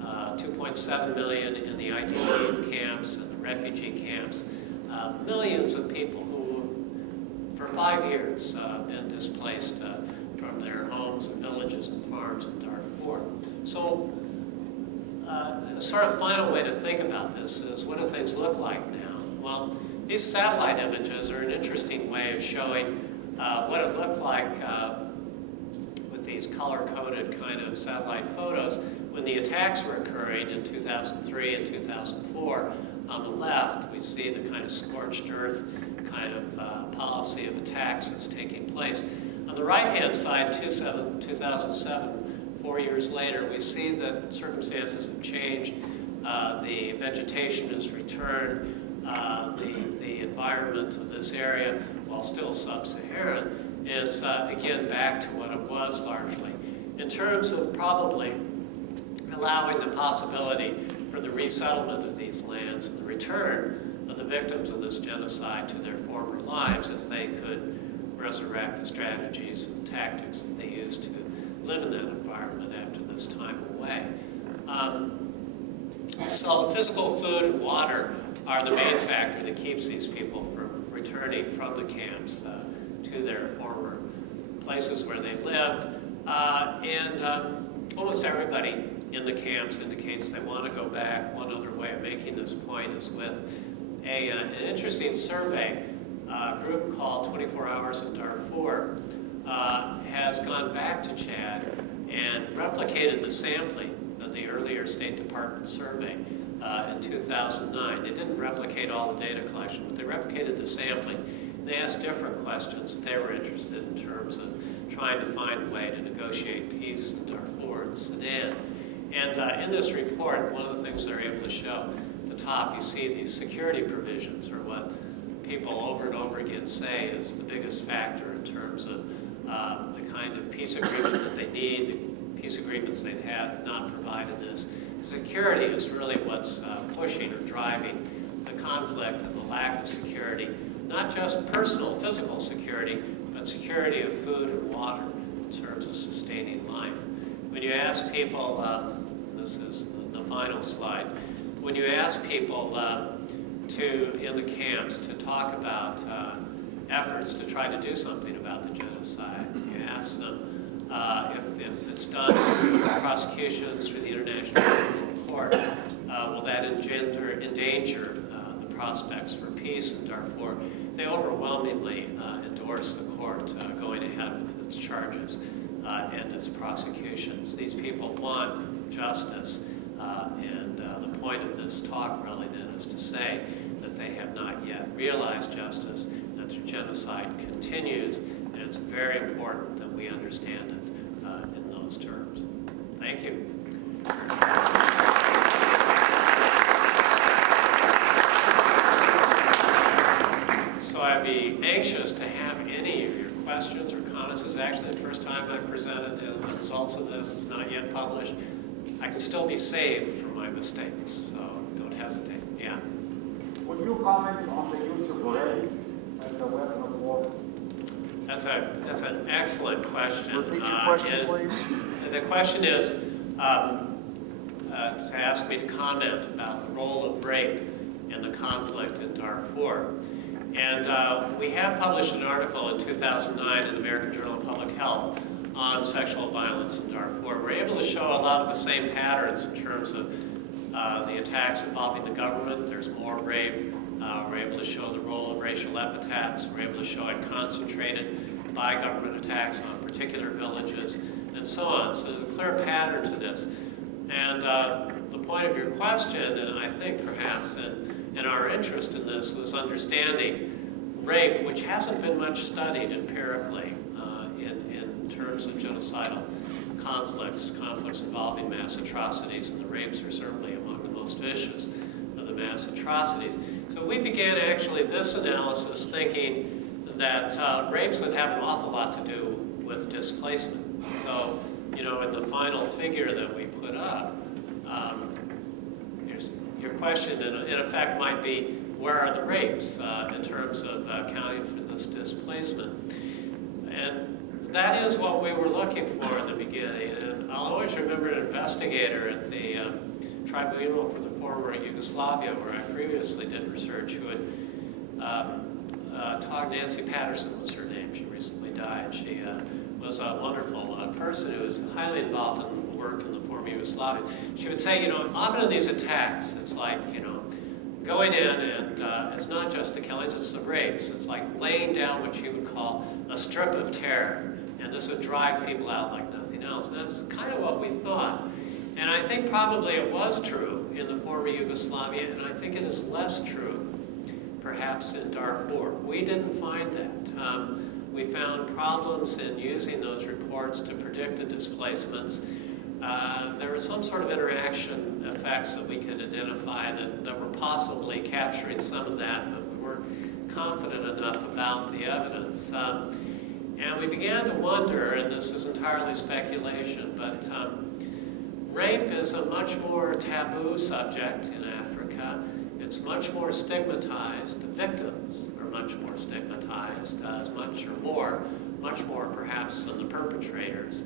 2.7 million in the IDP camps and the refugee camps, millions of people who have, for 5 years, been displaced from their homes and villages and farms in Darfur. So a sort of final way to think about this is, what do things look like now? Well, these satellite images are an interesting way of showing what it looked like with these color-coded kind of satellite photos when the attacks were occurring in 2003 and 2004. On the left, we see the kind of scorched earth kind of policy of attacks that's taking place. On the right-hand side, 2007, 4 years later, we see that circumstances have changed. The vegetation has returned. The environment of this area, while still sub-Saharan, is again back to what it was largely. In terms of probably allowing the possibility for the resettlement of these lands and the return of the victims of this genocide to their former lives if they could resurrect the strategies and tactics that they used to live in that environment after this time away. So physical food and water are the main factor that keeps these people from returning from the camps to their former places where they lived. Almost everybody in the camps indicates they want to go back. One other way of making this point is with an interesting survey. A group called 24 Hours in Darfur has gone back to Chad and replicated the sampling of the earlier State Department survey in 2009. They didn't replicate all the data collection, but they replicated the sampling. They asked different questions that they were interested in terms of trying to find a way to negotiate peace in Darfur and Sudan. And in this report, one of the things they're able to show, at the top you see these security provisions, or what people over and over again say is the biggest factor in terms of the kind of peace agreement that they need. The peace agreements they've had have not provided this. Security is really what's pushing or driving the conflict and the lack of security, not just personal physical security, but security of food and water in terms of sustaining life. When you ask people, this is the final slide, when you ask people in the camps to talk about efforts to try to do something about the genocide, you ask them if it's done through prosecutions through the International Criminal Court, will that endanger the prospects for peace in Darfur? They overwhelmingly endorse the court going ahead with its charges and its prosecutions. These people want justice, and the point of this talk really then is to say that they have not yet realized justice, that the genocide continues, and it's very important that we understand it in those terms. Thank you. So I'd be anxious to have any of your questions or comments. This is actually the first time I've presented the results of this. It's not yet published. I can still be saved from my mistakes, so don't hesitate. Yeah. Would you comment on the use of rape as a weapon of war? That's an excellent question. Repeat your question, please. The question is to ask me to comment about the role of rape in the conflict in Darfur. And we have published an article in 2009 in the American Journal of Public Health on sexual violence in Darfur. We're able to show a lot of the same patterns in terms of the attacks involving the government. There's more rape. We're able to show the role of racial epithets. We're able to show it concentrated by government attacks on particular villages, and so on. So there's a clear pattern to this. And the point of your question, and I think perhaps in our interest in this, was understanding rape, which hasn't been much studied empirically in terms of genocidal conflicts involving mass atrocities, and the rapes are certainly among the most vicious of the mass atrocities. So we began actually this analysis thinking that rapes would have an awful lot to do with displacement. So, you know, in the final figure that we put up, your question in effect might be, where are the rapes in terms of accounting for this displacement? And that is what we were looking for in the beginning. And I'll always remember an investigator at the Tribunal for the Former Yugoslavia, where I previously did research, who had talked. Nancy Patterson was her name. She recently died. She was a wonderful person who was highly involved in the work in the former Yugoslavia. She would say, you know, often in these attacks, it's like, you know, going in and it's not just the killings, it's the rapes. It's like laying down what she would call a strip of terror. And this would drive people out like nothing else. And that's kind of what we thought. And I think probably it was true in the former Yugoslavia, and I think it is less true perhaps in Darfur. We didn't find that. We found problems in using those reports to predict the displacements. There were some sort of interaction effects that we could identify that were possibly capturing some of that, but we weren't confident enough about the evidence. And we began to wonder, and this is entirely speculation, but rape is a much more taboo subject in Africa. It's much more stigmatized. The victims are much more stigmatized, much more perhaps than the perpetrators.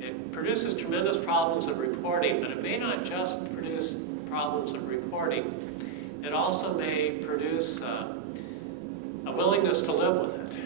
It produces tremendous problems of reporting, but it may not just produce problems of reporting. It also may produce a willingness to live with it.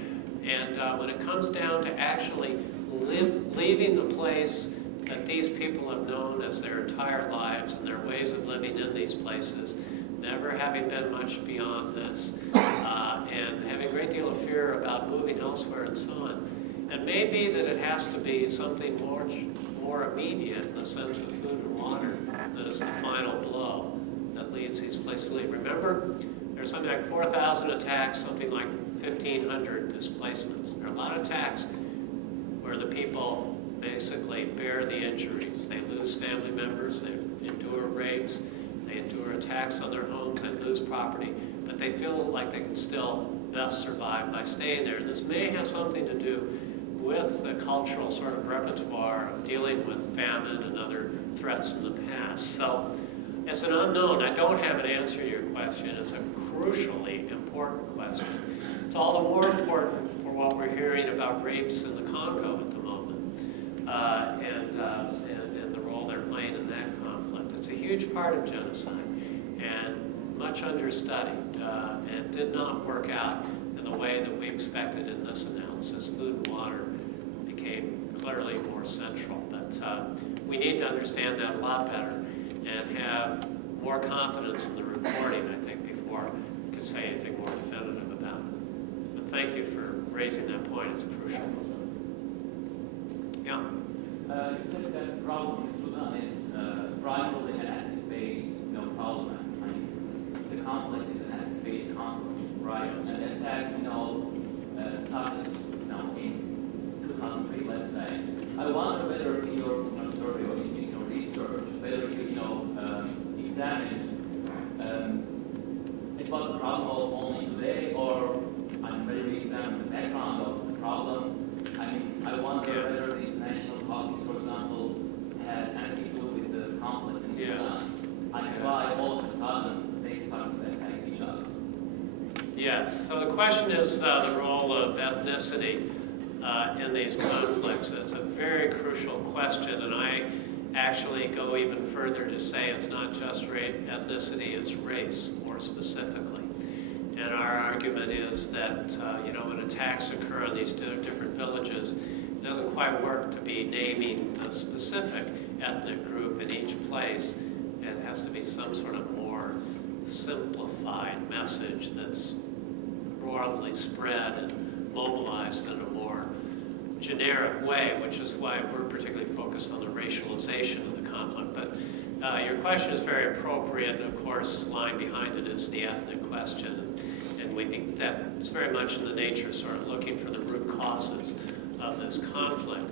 And when it comes down to actually leaving the place that these people have known as their entire lives and their ways of living in these places, never having been much beyond this, and having a great deal of fear about moving elsewhere and so on. It may be that it has to be something more immediate in the sense of food and water that is the final blow that leads these places to leave. Remember, there's something like 4,000 attacks, something like 1,500 displacements. There are a lot of attacks where the people basically bear the injuries. They lose family members, they endure rapes, they endure attacks on their homes, they lose property, but they feel like they can still best survive by staying there. This may have something to do with the cultural sort of repertoire of dealing with famine and other threats in the past. So it's an unknown. I don't have an answer to your question. It's a crucially important question. It's all the more important for what we're hearing about rapes in the Congo at the moment, and the role they're playing in that conflict. It's a huge part of genocide and much understudied, and did not work out in the way that we expected in this analysis. Food and water became clearly more central, but we need to understand that a lot better and have more confidence in the reporting, I think, before we can say anything more definitive about it. But thank you for raising that point. It's crucial. Yeah? You said that the problem in Sudan is primarily an ethnic-based problem. I mean, the conflict is an ethnic-based conflict, right? And the attacks, started in 2003, let's say. I wonder whether in your survey or in your research, whether you examined it was a problem only today, or whether you examined the background of the problem. I mean, I wonder whether the international politics, for example, has anything to do with the conflict in Sudan, and why all of a sudden they started to attack each other. Yes. So the question is the role of ethnicity in these conflicts. It's a very crucial question, and I actually go even further to say it's not just ethnicity, it's race, more specifically. And our argument is that, when attacks occur in these different villages, it doesn't quite work to be naming the specific ethnic group in each place. It has to be some sort of more simplified message that's broadly spread and mobilized in a more generic way, which is why we're particularly focused on the racialization of the conflict. But your question is very appropriate, and of course, lying behind it is the ethnic question. And that's very much in the nature of sort of looking for the root causes of this conflict.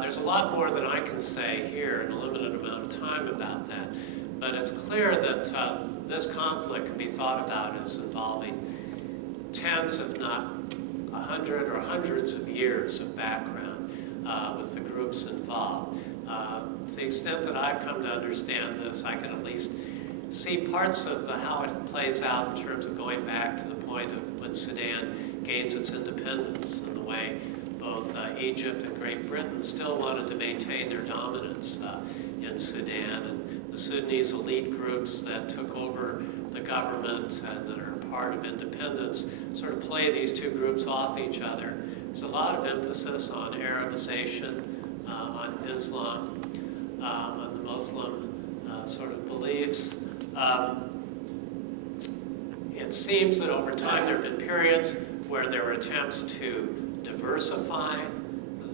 There's a lot more than I can say here in a limited amount of time about that, but it's clear that this conflict can be thought about as involving tens, if not 100 or hundreds of years of background with the groups involved. To the extent that I've come to understand this, I can at least see parts of how it plays out in terms of going back to the point of when Sudan gains its independence and the way both Egypt and Great Britain still wanted to maintain their dominance in Sudan, and the Sudanese elite groups that took over the government and that are part of independence sort of play these two groups off each other. There's a lot of emphasis on Arabization, on Islam, on the Muslim sort of beliefs. It seems that over time there have been periods where there were attempts to diversify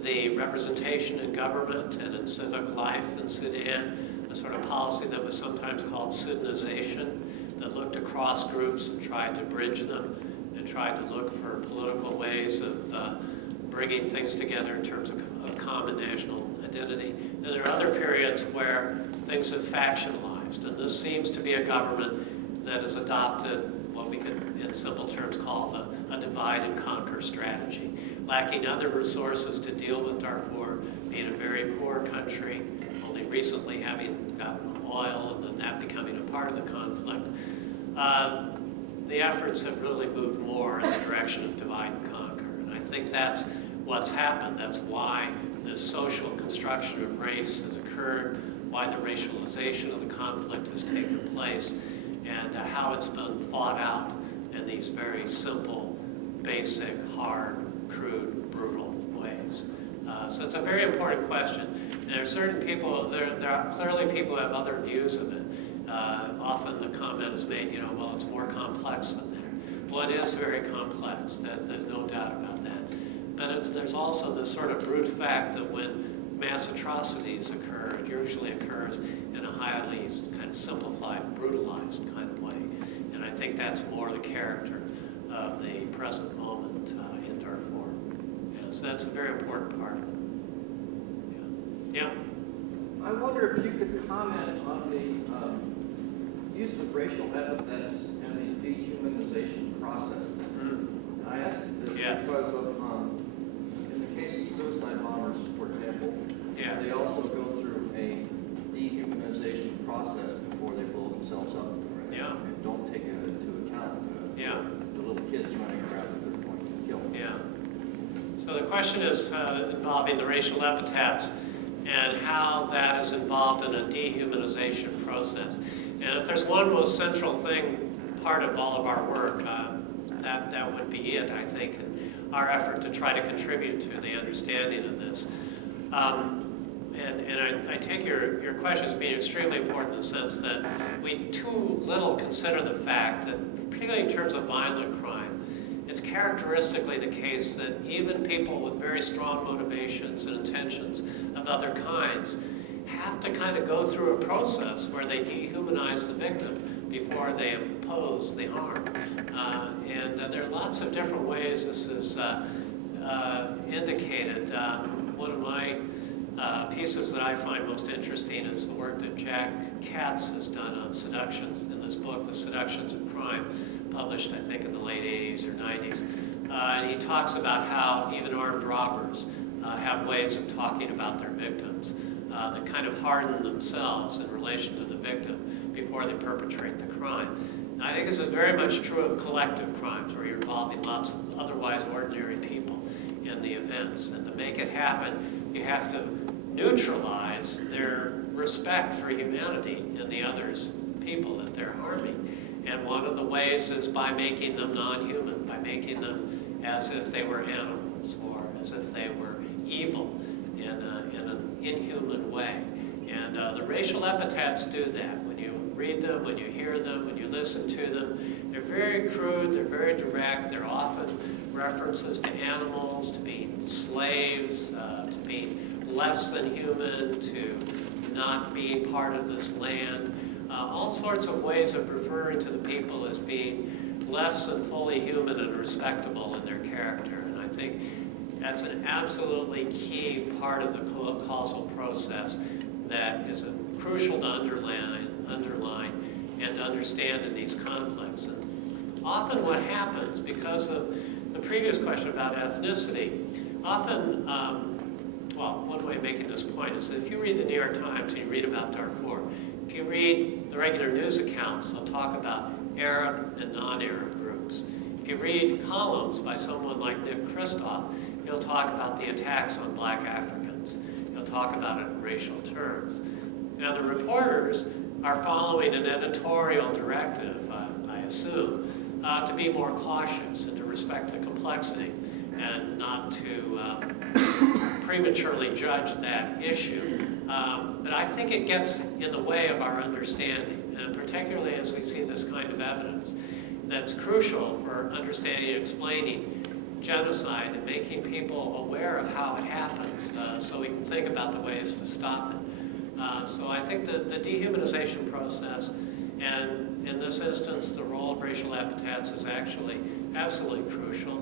the representation in government and in civic life in Sudan, a sort of policy that was sometimes called Sudanization, that looked across groups and tried to bridge them and tried to look for political ways of bringing things together in terms of common national identity. And there are other periods where things have factionalized, and this seems to be a government that has adopted what we could, in simple terms, call a divide and conquer strategy, lacking other resources to deal with Darfur, being a very poor country, only recently having gotten oil and then that becoming a part of the conflict, the efforts have really moved more in the direction of divide and conquer. And I think that's what's happened. That's why this social construction of race has occurred, why the racialization of the conflict has taken place, and how it's been fought out in these very simple, basic, hard, crude, brutal ways. So it's a very important question. And there are certain people, there are clearly people who have other views of it. Often the comment is made, well, it's more complex than that. Well, it is very complex. There's no doubt about that. But there's also this sort of brute fact that when mass atrocities occur, it usually occurs in a highly kind of simplified, brutalized kind of way. And I think that's more the character of the present moment in Darfur. Yeah, so that's a very important part of it. Yeah. I wonder if you could comment on the use of racial epithets and the dehumanization process. And I ask this because of, in the case of suicide bombers, for example, they also go through a dehumanization process before they blow themselves up. And don't take into account the little kids running around that they're going to kill. Yeah. So the question is involving the racial epithets and how that is involved in a dehumanization process. And if there's one most central thing, part of all of our work, that would be it, I think, in our effort to try to contribute to the understanding of this. And I take your question as being extremely important in the sense that we too little consider the fact that, particularly in terms of violent crime, it's characteristically the case that even people with very strong motivations and intentions of other kinds have to kind of go through a process where they dehumanize the victim before they impose the harm. And there are lots of different ways this is indicated. One of my pieces that I find most interesting is the work that Jack Katz has done on seductions in this book, The Seductions of Crime, published I think in the late 80s or 90s. And he talks about how even armed robbers have ways of talking about their victims that kind of harden themselves in relation to the victim before they perpetrate the crime. And I think this is very much true of collective crimes where you're involving lots of otherwise ordinary people in the events. And to make it happen, you have to neutralize their respect for humanity in the other's people that they're harming. And one of the ways is by making them non-human, by making them as if they were animals or as if they were evil in an inhuman way. And the racial epithets do that. When you read them, when you hear them, when you listen to them, they're very crude, they're very direct, they're often references to animals, to being slaves, to being less than human, to not being part of this land. All sorts of ways of referring to the people as being less than fully human and respectable in their character. And I think that's an absolutely key part of the causal process that is crucial to underline and to understand in these conflicts. And often what happens, because of the previous question about ethnicity, often, one way of making this point is that if you read the New York Times and you read about Darfur, if you read the regular news accounts, they'll talk about Arab and non-Arab groups. If you read columns by someone like Nick Kristof, he'll talk about the attacks on black Africans. He'll talk about it in racial terms. Now, the reporters are following an editorial directive, I assume, to be more cautious and to respect the complexity and not to prematurely judge that issue. But I think it gets in the way of our understanding, and particularly as we see this kind of evidence that's crucial for understanding and explaining genocide and making people aware of how it happens so we can think about the ways to stop it. So I think that the dehumanization process, and in this instance, the role of racial epithets is actually absolutely crucial.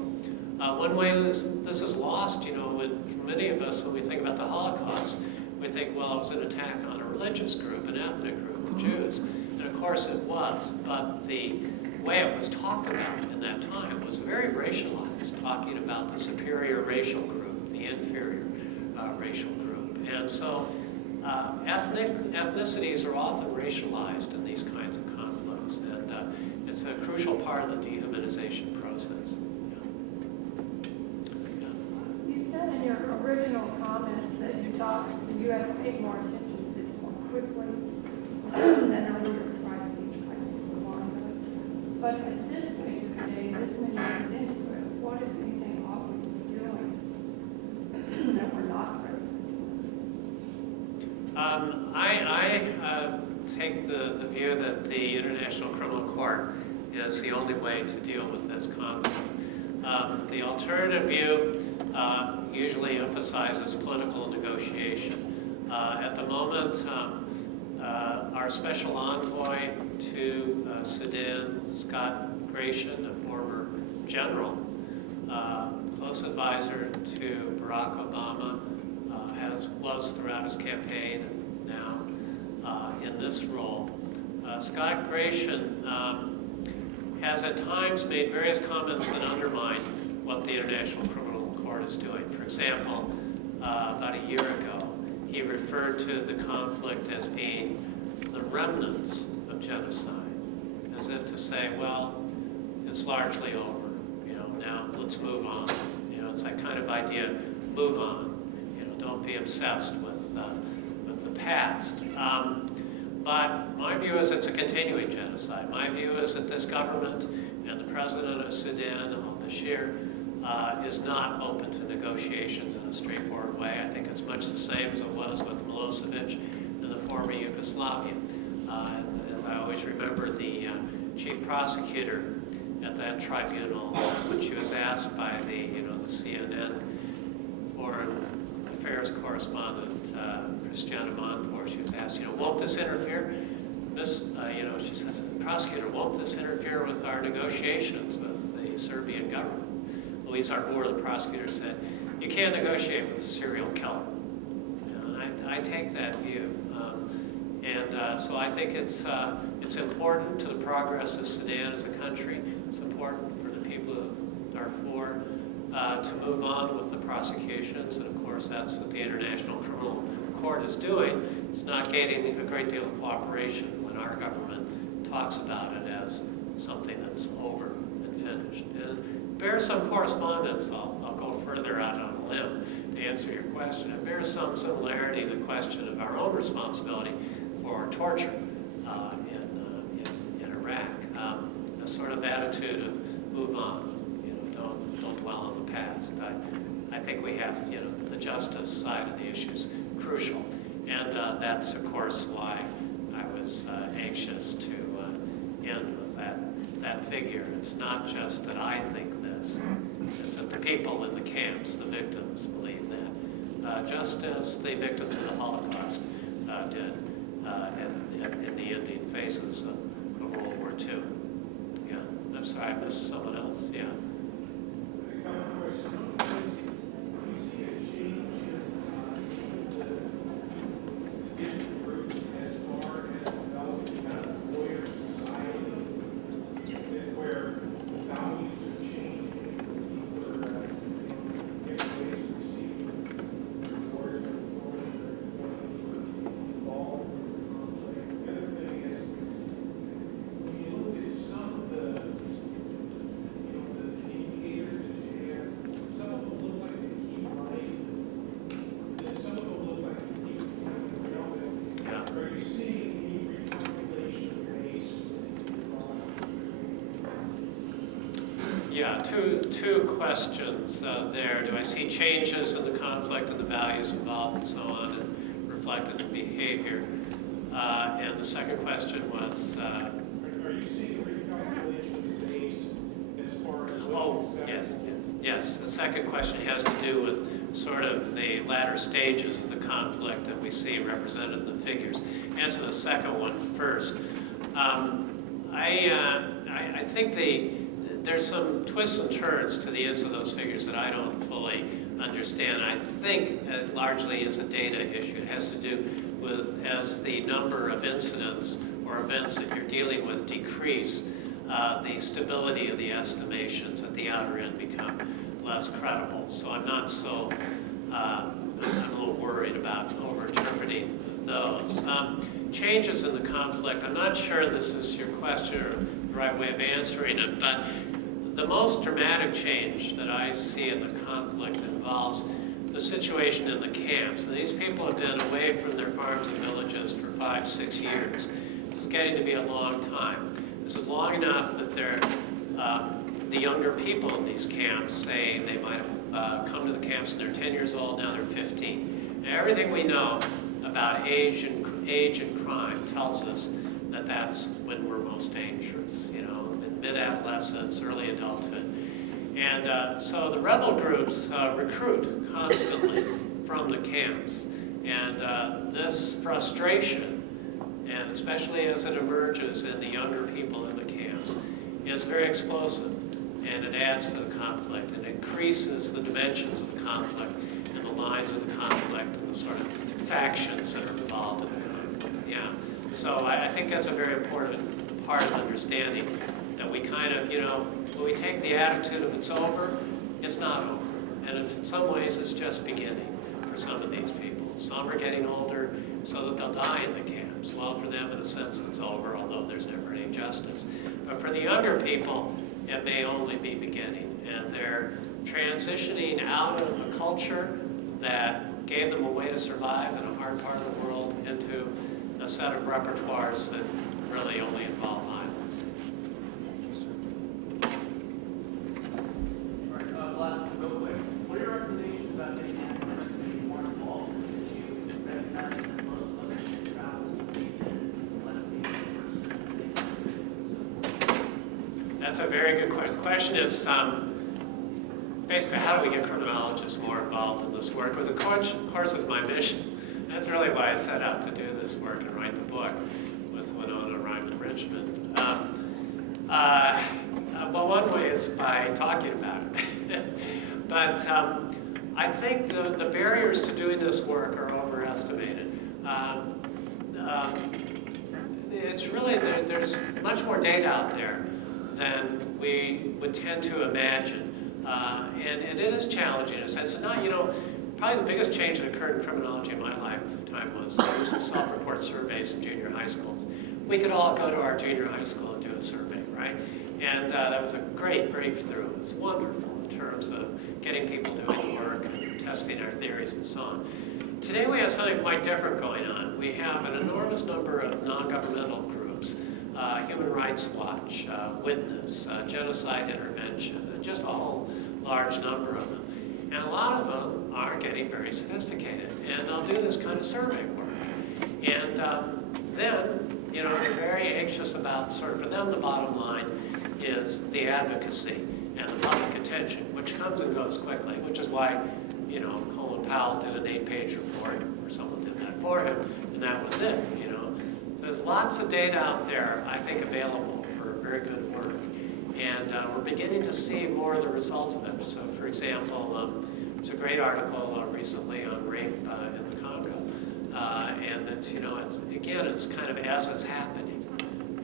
One way this is lost, for many of us, when we think about the Holocaust, we think, well, it was an attack on a religious group, an ethnic group, the Jews. And of course it was, but the way it was talked about in that time was very racialized, talking about the superior racial group, the inferior racial group. And so ethnicities are often racialized in these kinds of conflicts, and it's a crucial part of the dehumanization process. You said in your original comments that you thought the U.S. paid more attention to this more quickly than earlier crises like Rwanda. But at this stage of the game, this many years into it, what, if anything, ought we be doing that we're not present? I take the view that the International Criminal Court is the only way to deal with this conflict. The alternative view usually emphasizes political negotiation. At the moment, our special envoy to Sudan, Scott Gration, a former general, close advisor to Barack Obama, was throughout his campaign and now in this role. Scott Gration has at times made various comments that undermine what the International Criminal Court is doing. For example, about a year ago, he referred to the conflict as being the remnants of genocide, as if to say, well, it's largely over. Now let's move on. It's that kind of idea, move on. Don't be obsessed with the past. But my view is it's a continuing genocide. My view is that this government and the president of Sudan, al-Bashir, is not open to negotiations in a straightforward way. I think it's much the same as it was with Milosevic in the former Yugoslavia. As I always remember, the chief prosecutor at that tribunal, when she was asked by the CNN foreign affairs correspondent, Christiana Monfort, she was asked, won't this interfere? She says, prosecutor, won't this interfere with our negotiations with the Serbian government? Luis Arbor, the prosecutor, said, you can't negotiate with a serial killer. And I take that view. So I think it's important to the progress of Sudan as a country. It's important for the people of Darfur to move on with the prosecutions, and of course that's what the International Criminal Court is doing. It's not gaining a great deal of cooperation when our government talks about it as something that's over and finished. And bears some correspondence, I'll go further out on a limb to answer your question. It bears some similarity to the question of our own responsibility for torture in Iraq. A sort of attitude of move on. Don't dwell on the past. I think we have, the justice side of the issue is crucial, and that's of course why I was anxious to end with that figure. It's not just that I think this; it's that the people in the camps, the victims, believe that, just as the victims of the Holocaust did in the ending phases of World War II. Yeah, I'm sorry, I missed someone else. Yeah. Yeah, two questions there. Do I see changes in the conflict and the values involved and so on, and reflected in behavior? And the second question was... Are you seeing recalculation of the days as far as... Yes. The second question has to do with sort of the latter stages of the conflict that we see represented in the figures. Answer the second one first. I think there's some twists and turns to the ends of those figures that I don't fully understand. I think it largely is a data issue. It has to do with, as the number of incidents or events that you're dealing with decrease, the stability of the estimations at the outer end become less credible. So I'm not so, I'm a little worried about over-interpreting things. Changes in the conflict. I'm not sure this is your question or the right way of answering it, but the most dramatic change that I see in the conflict involves the situation in the camps. And these people have been away from their farms and villages for 5-6 years. This is getting to be a long time. This is long enough that the younger people in these camps say they might have come to the camps when they're 10 years old, now they're 15. Now, everything we know about age and crime tells us that that's when we're most dangerous, you know, in mid-adolescence, early adulthood. And so the rebel groups recruit constantly from the camps. And this frustration, and especially as it emerges in the younger people in the camps, is very explosive. And it adds to the conflict and increases the dimensions of the conflict and the lines of the conflict and the sort of factions that are involved in the conflict. Yeah. So I think that's a very important part of understanding that we kind of, you know, when we take the attitude of it's over, it's not over. And in some ways, it's just beginning for some of these people. Some are getting older so that they'll die in the camps. Well, for them, in a sense, it's over, although there's never any justice. But for the younger people, it may only be beginning. And they're transitioning out of a culture that gave them a way to survive in a hard part of the world into a set of repertoires that really only involve violence. All right, last one, real quick. What are your recommendations about getting academics to be more involved in this issue, recognizing that most of us should travel to the region, let it be That's a very good question. The question is basically how do we get criminologists more involved in this work? Because of course is my mission. That's really why I set out to do this work and write the book with Winona Ryman Richmond. Well, one way is by talking about it. But I think the barriers to doing this work are overestimated. It's really, there's much more data out there than we would tend to imagine. And it is challenging in a sense. It's not, you know, probably the biggest change that occurred in criminology in my lifetime was the use of self-report surveys in junior high schools. We could all go to our junior high school and do a survey, right? And that was a great breakthrough. It was wonderful in terms of getting people doing work and testing our theories and so on. Today we have something quite different going on. We have an enormous number of non-governmental groups, Human Rights Watch, Witness, Genocide Intervention, just a whole large number of them. And a lot of them are getting very sophisticated, and they'll do this kind of survey work. And then, you know, they're very anxious about, sort of for them, the bottom line is the advocacy and the public attention, which comes and goes quickly, which is why, you know, Colin Powell did an 8-page report, or someone did that for him, and that was it, you know. So there's lots of data out there, I think, available for very good work. And we're beginning to see more of the results of it. So, for example, there's a great article recently on rape in the Congo. And it's, you know, it's kind of as it's happening.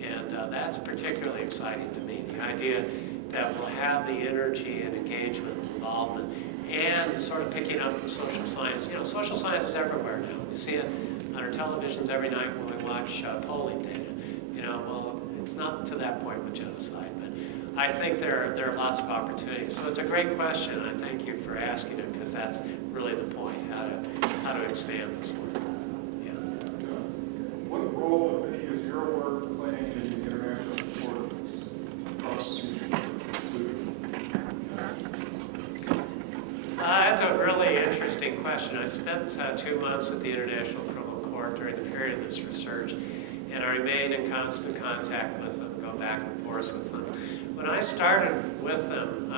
And that's particularly exciting to me. The idea that we'll have the energy and engagement and involvement and sort of picking up the social science. You know, social science is everywhere now. We see it on our televisions every night when we watch polling data. You know, well, it's not to that point with genocide, but I think there are lots of opportunities. So it's a great question. I thank you for asking it because that's really the point, how to expand this work. Yeah. What role, if any, is your work playing in the international support of prosecution? That's a really interesting question. I spent 2 months at the International Criminal Court during the period of this research, and I remained in constant contact with them, go back and forth with them. When I started with them,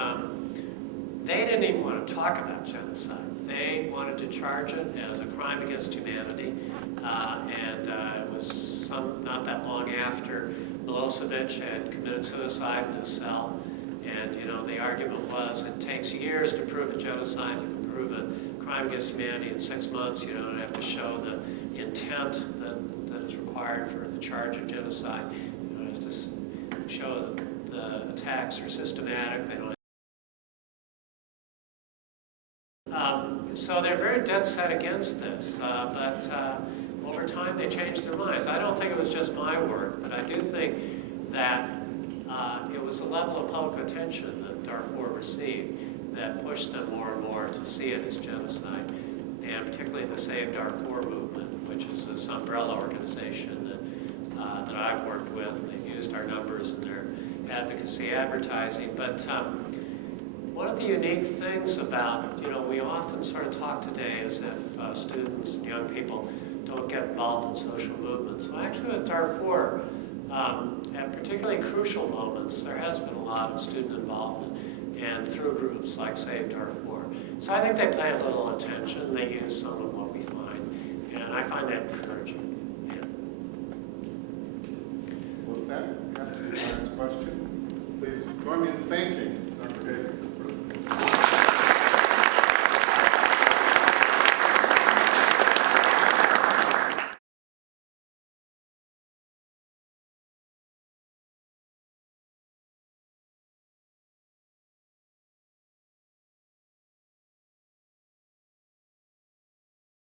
they didn't even want to talk about genocide. They wanted to charge it as a crime against humanity, and it was not that long after Milosevic had committed suicide in his cell. And, you know, the argument was it takes years to prove a genocide. You can prove a crime against humanity in 6 months. You don't have to show the intent that is required for the charge of genocide. You don't have to show that the attacks are systematic. They don't. So they're very dead set against this. But over time they changed their minds. I don't think it was just my work, but I do think that it was the level of public attention that Darfur received that pushed them more and more to see it as genocide, and particularly the Save Darfur movement, which is this umbrella organization that I've worked with. They've used our numbers in their advocacy advertising. But one of the unique things about, we often sort of talk today as if students and young people don't get involved in social movements. Well, actually with Darfur, at particularly crucial moments, there has been a lot of student involvement, and through groups like Save Darfur. So I think they pay a little attention. They use some of what we find, and I find that encouraging. Yeah. With that, has to be the last question. Please join me in thanking Dr. Hagan.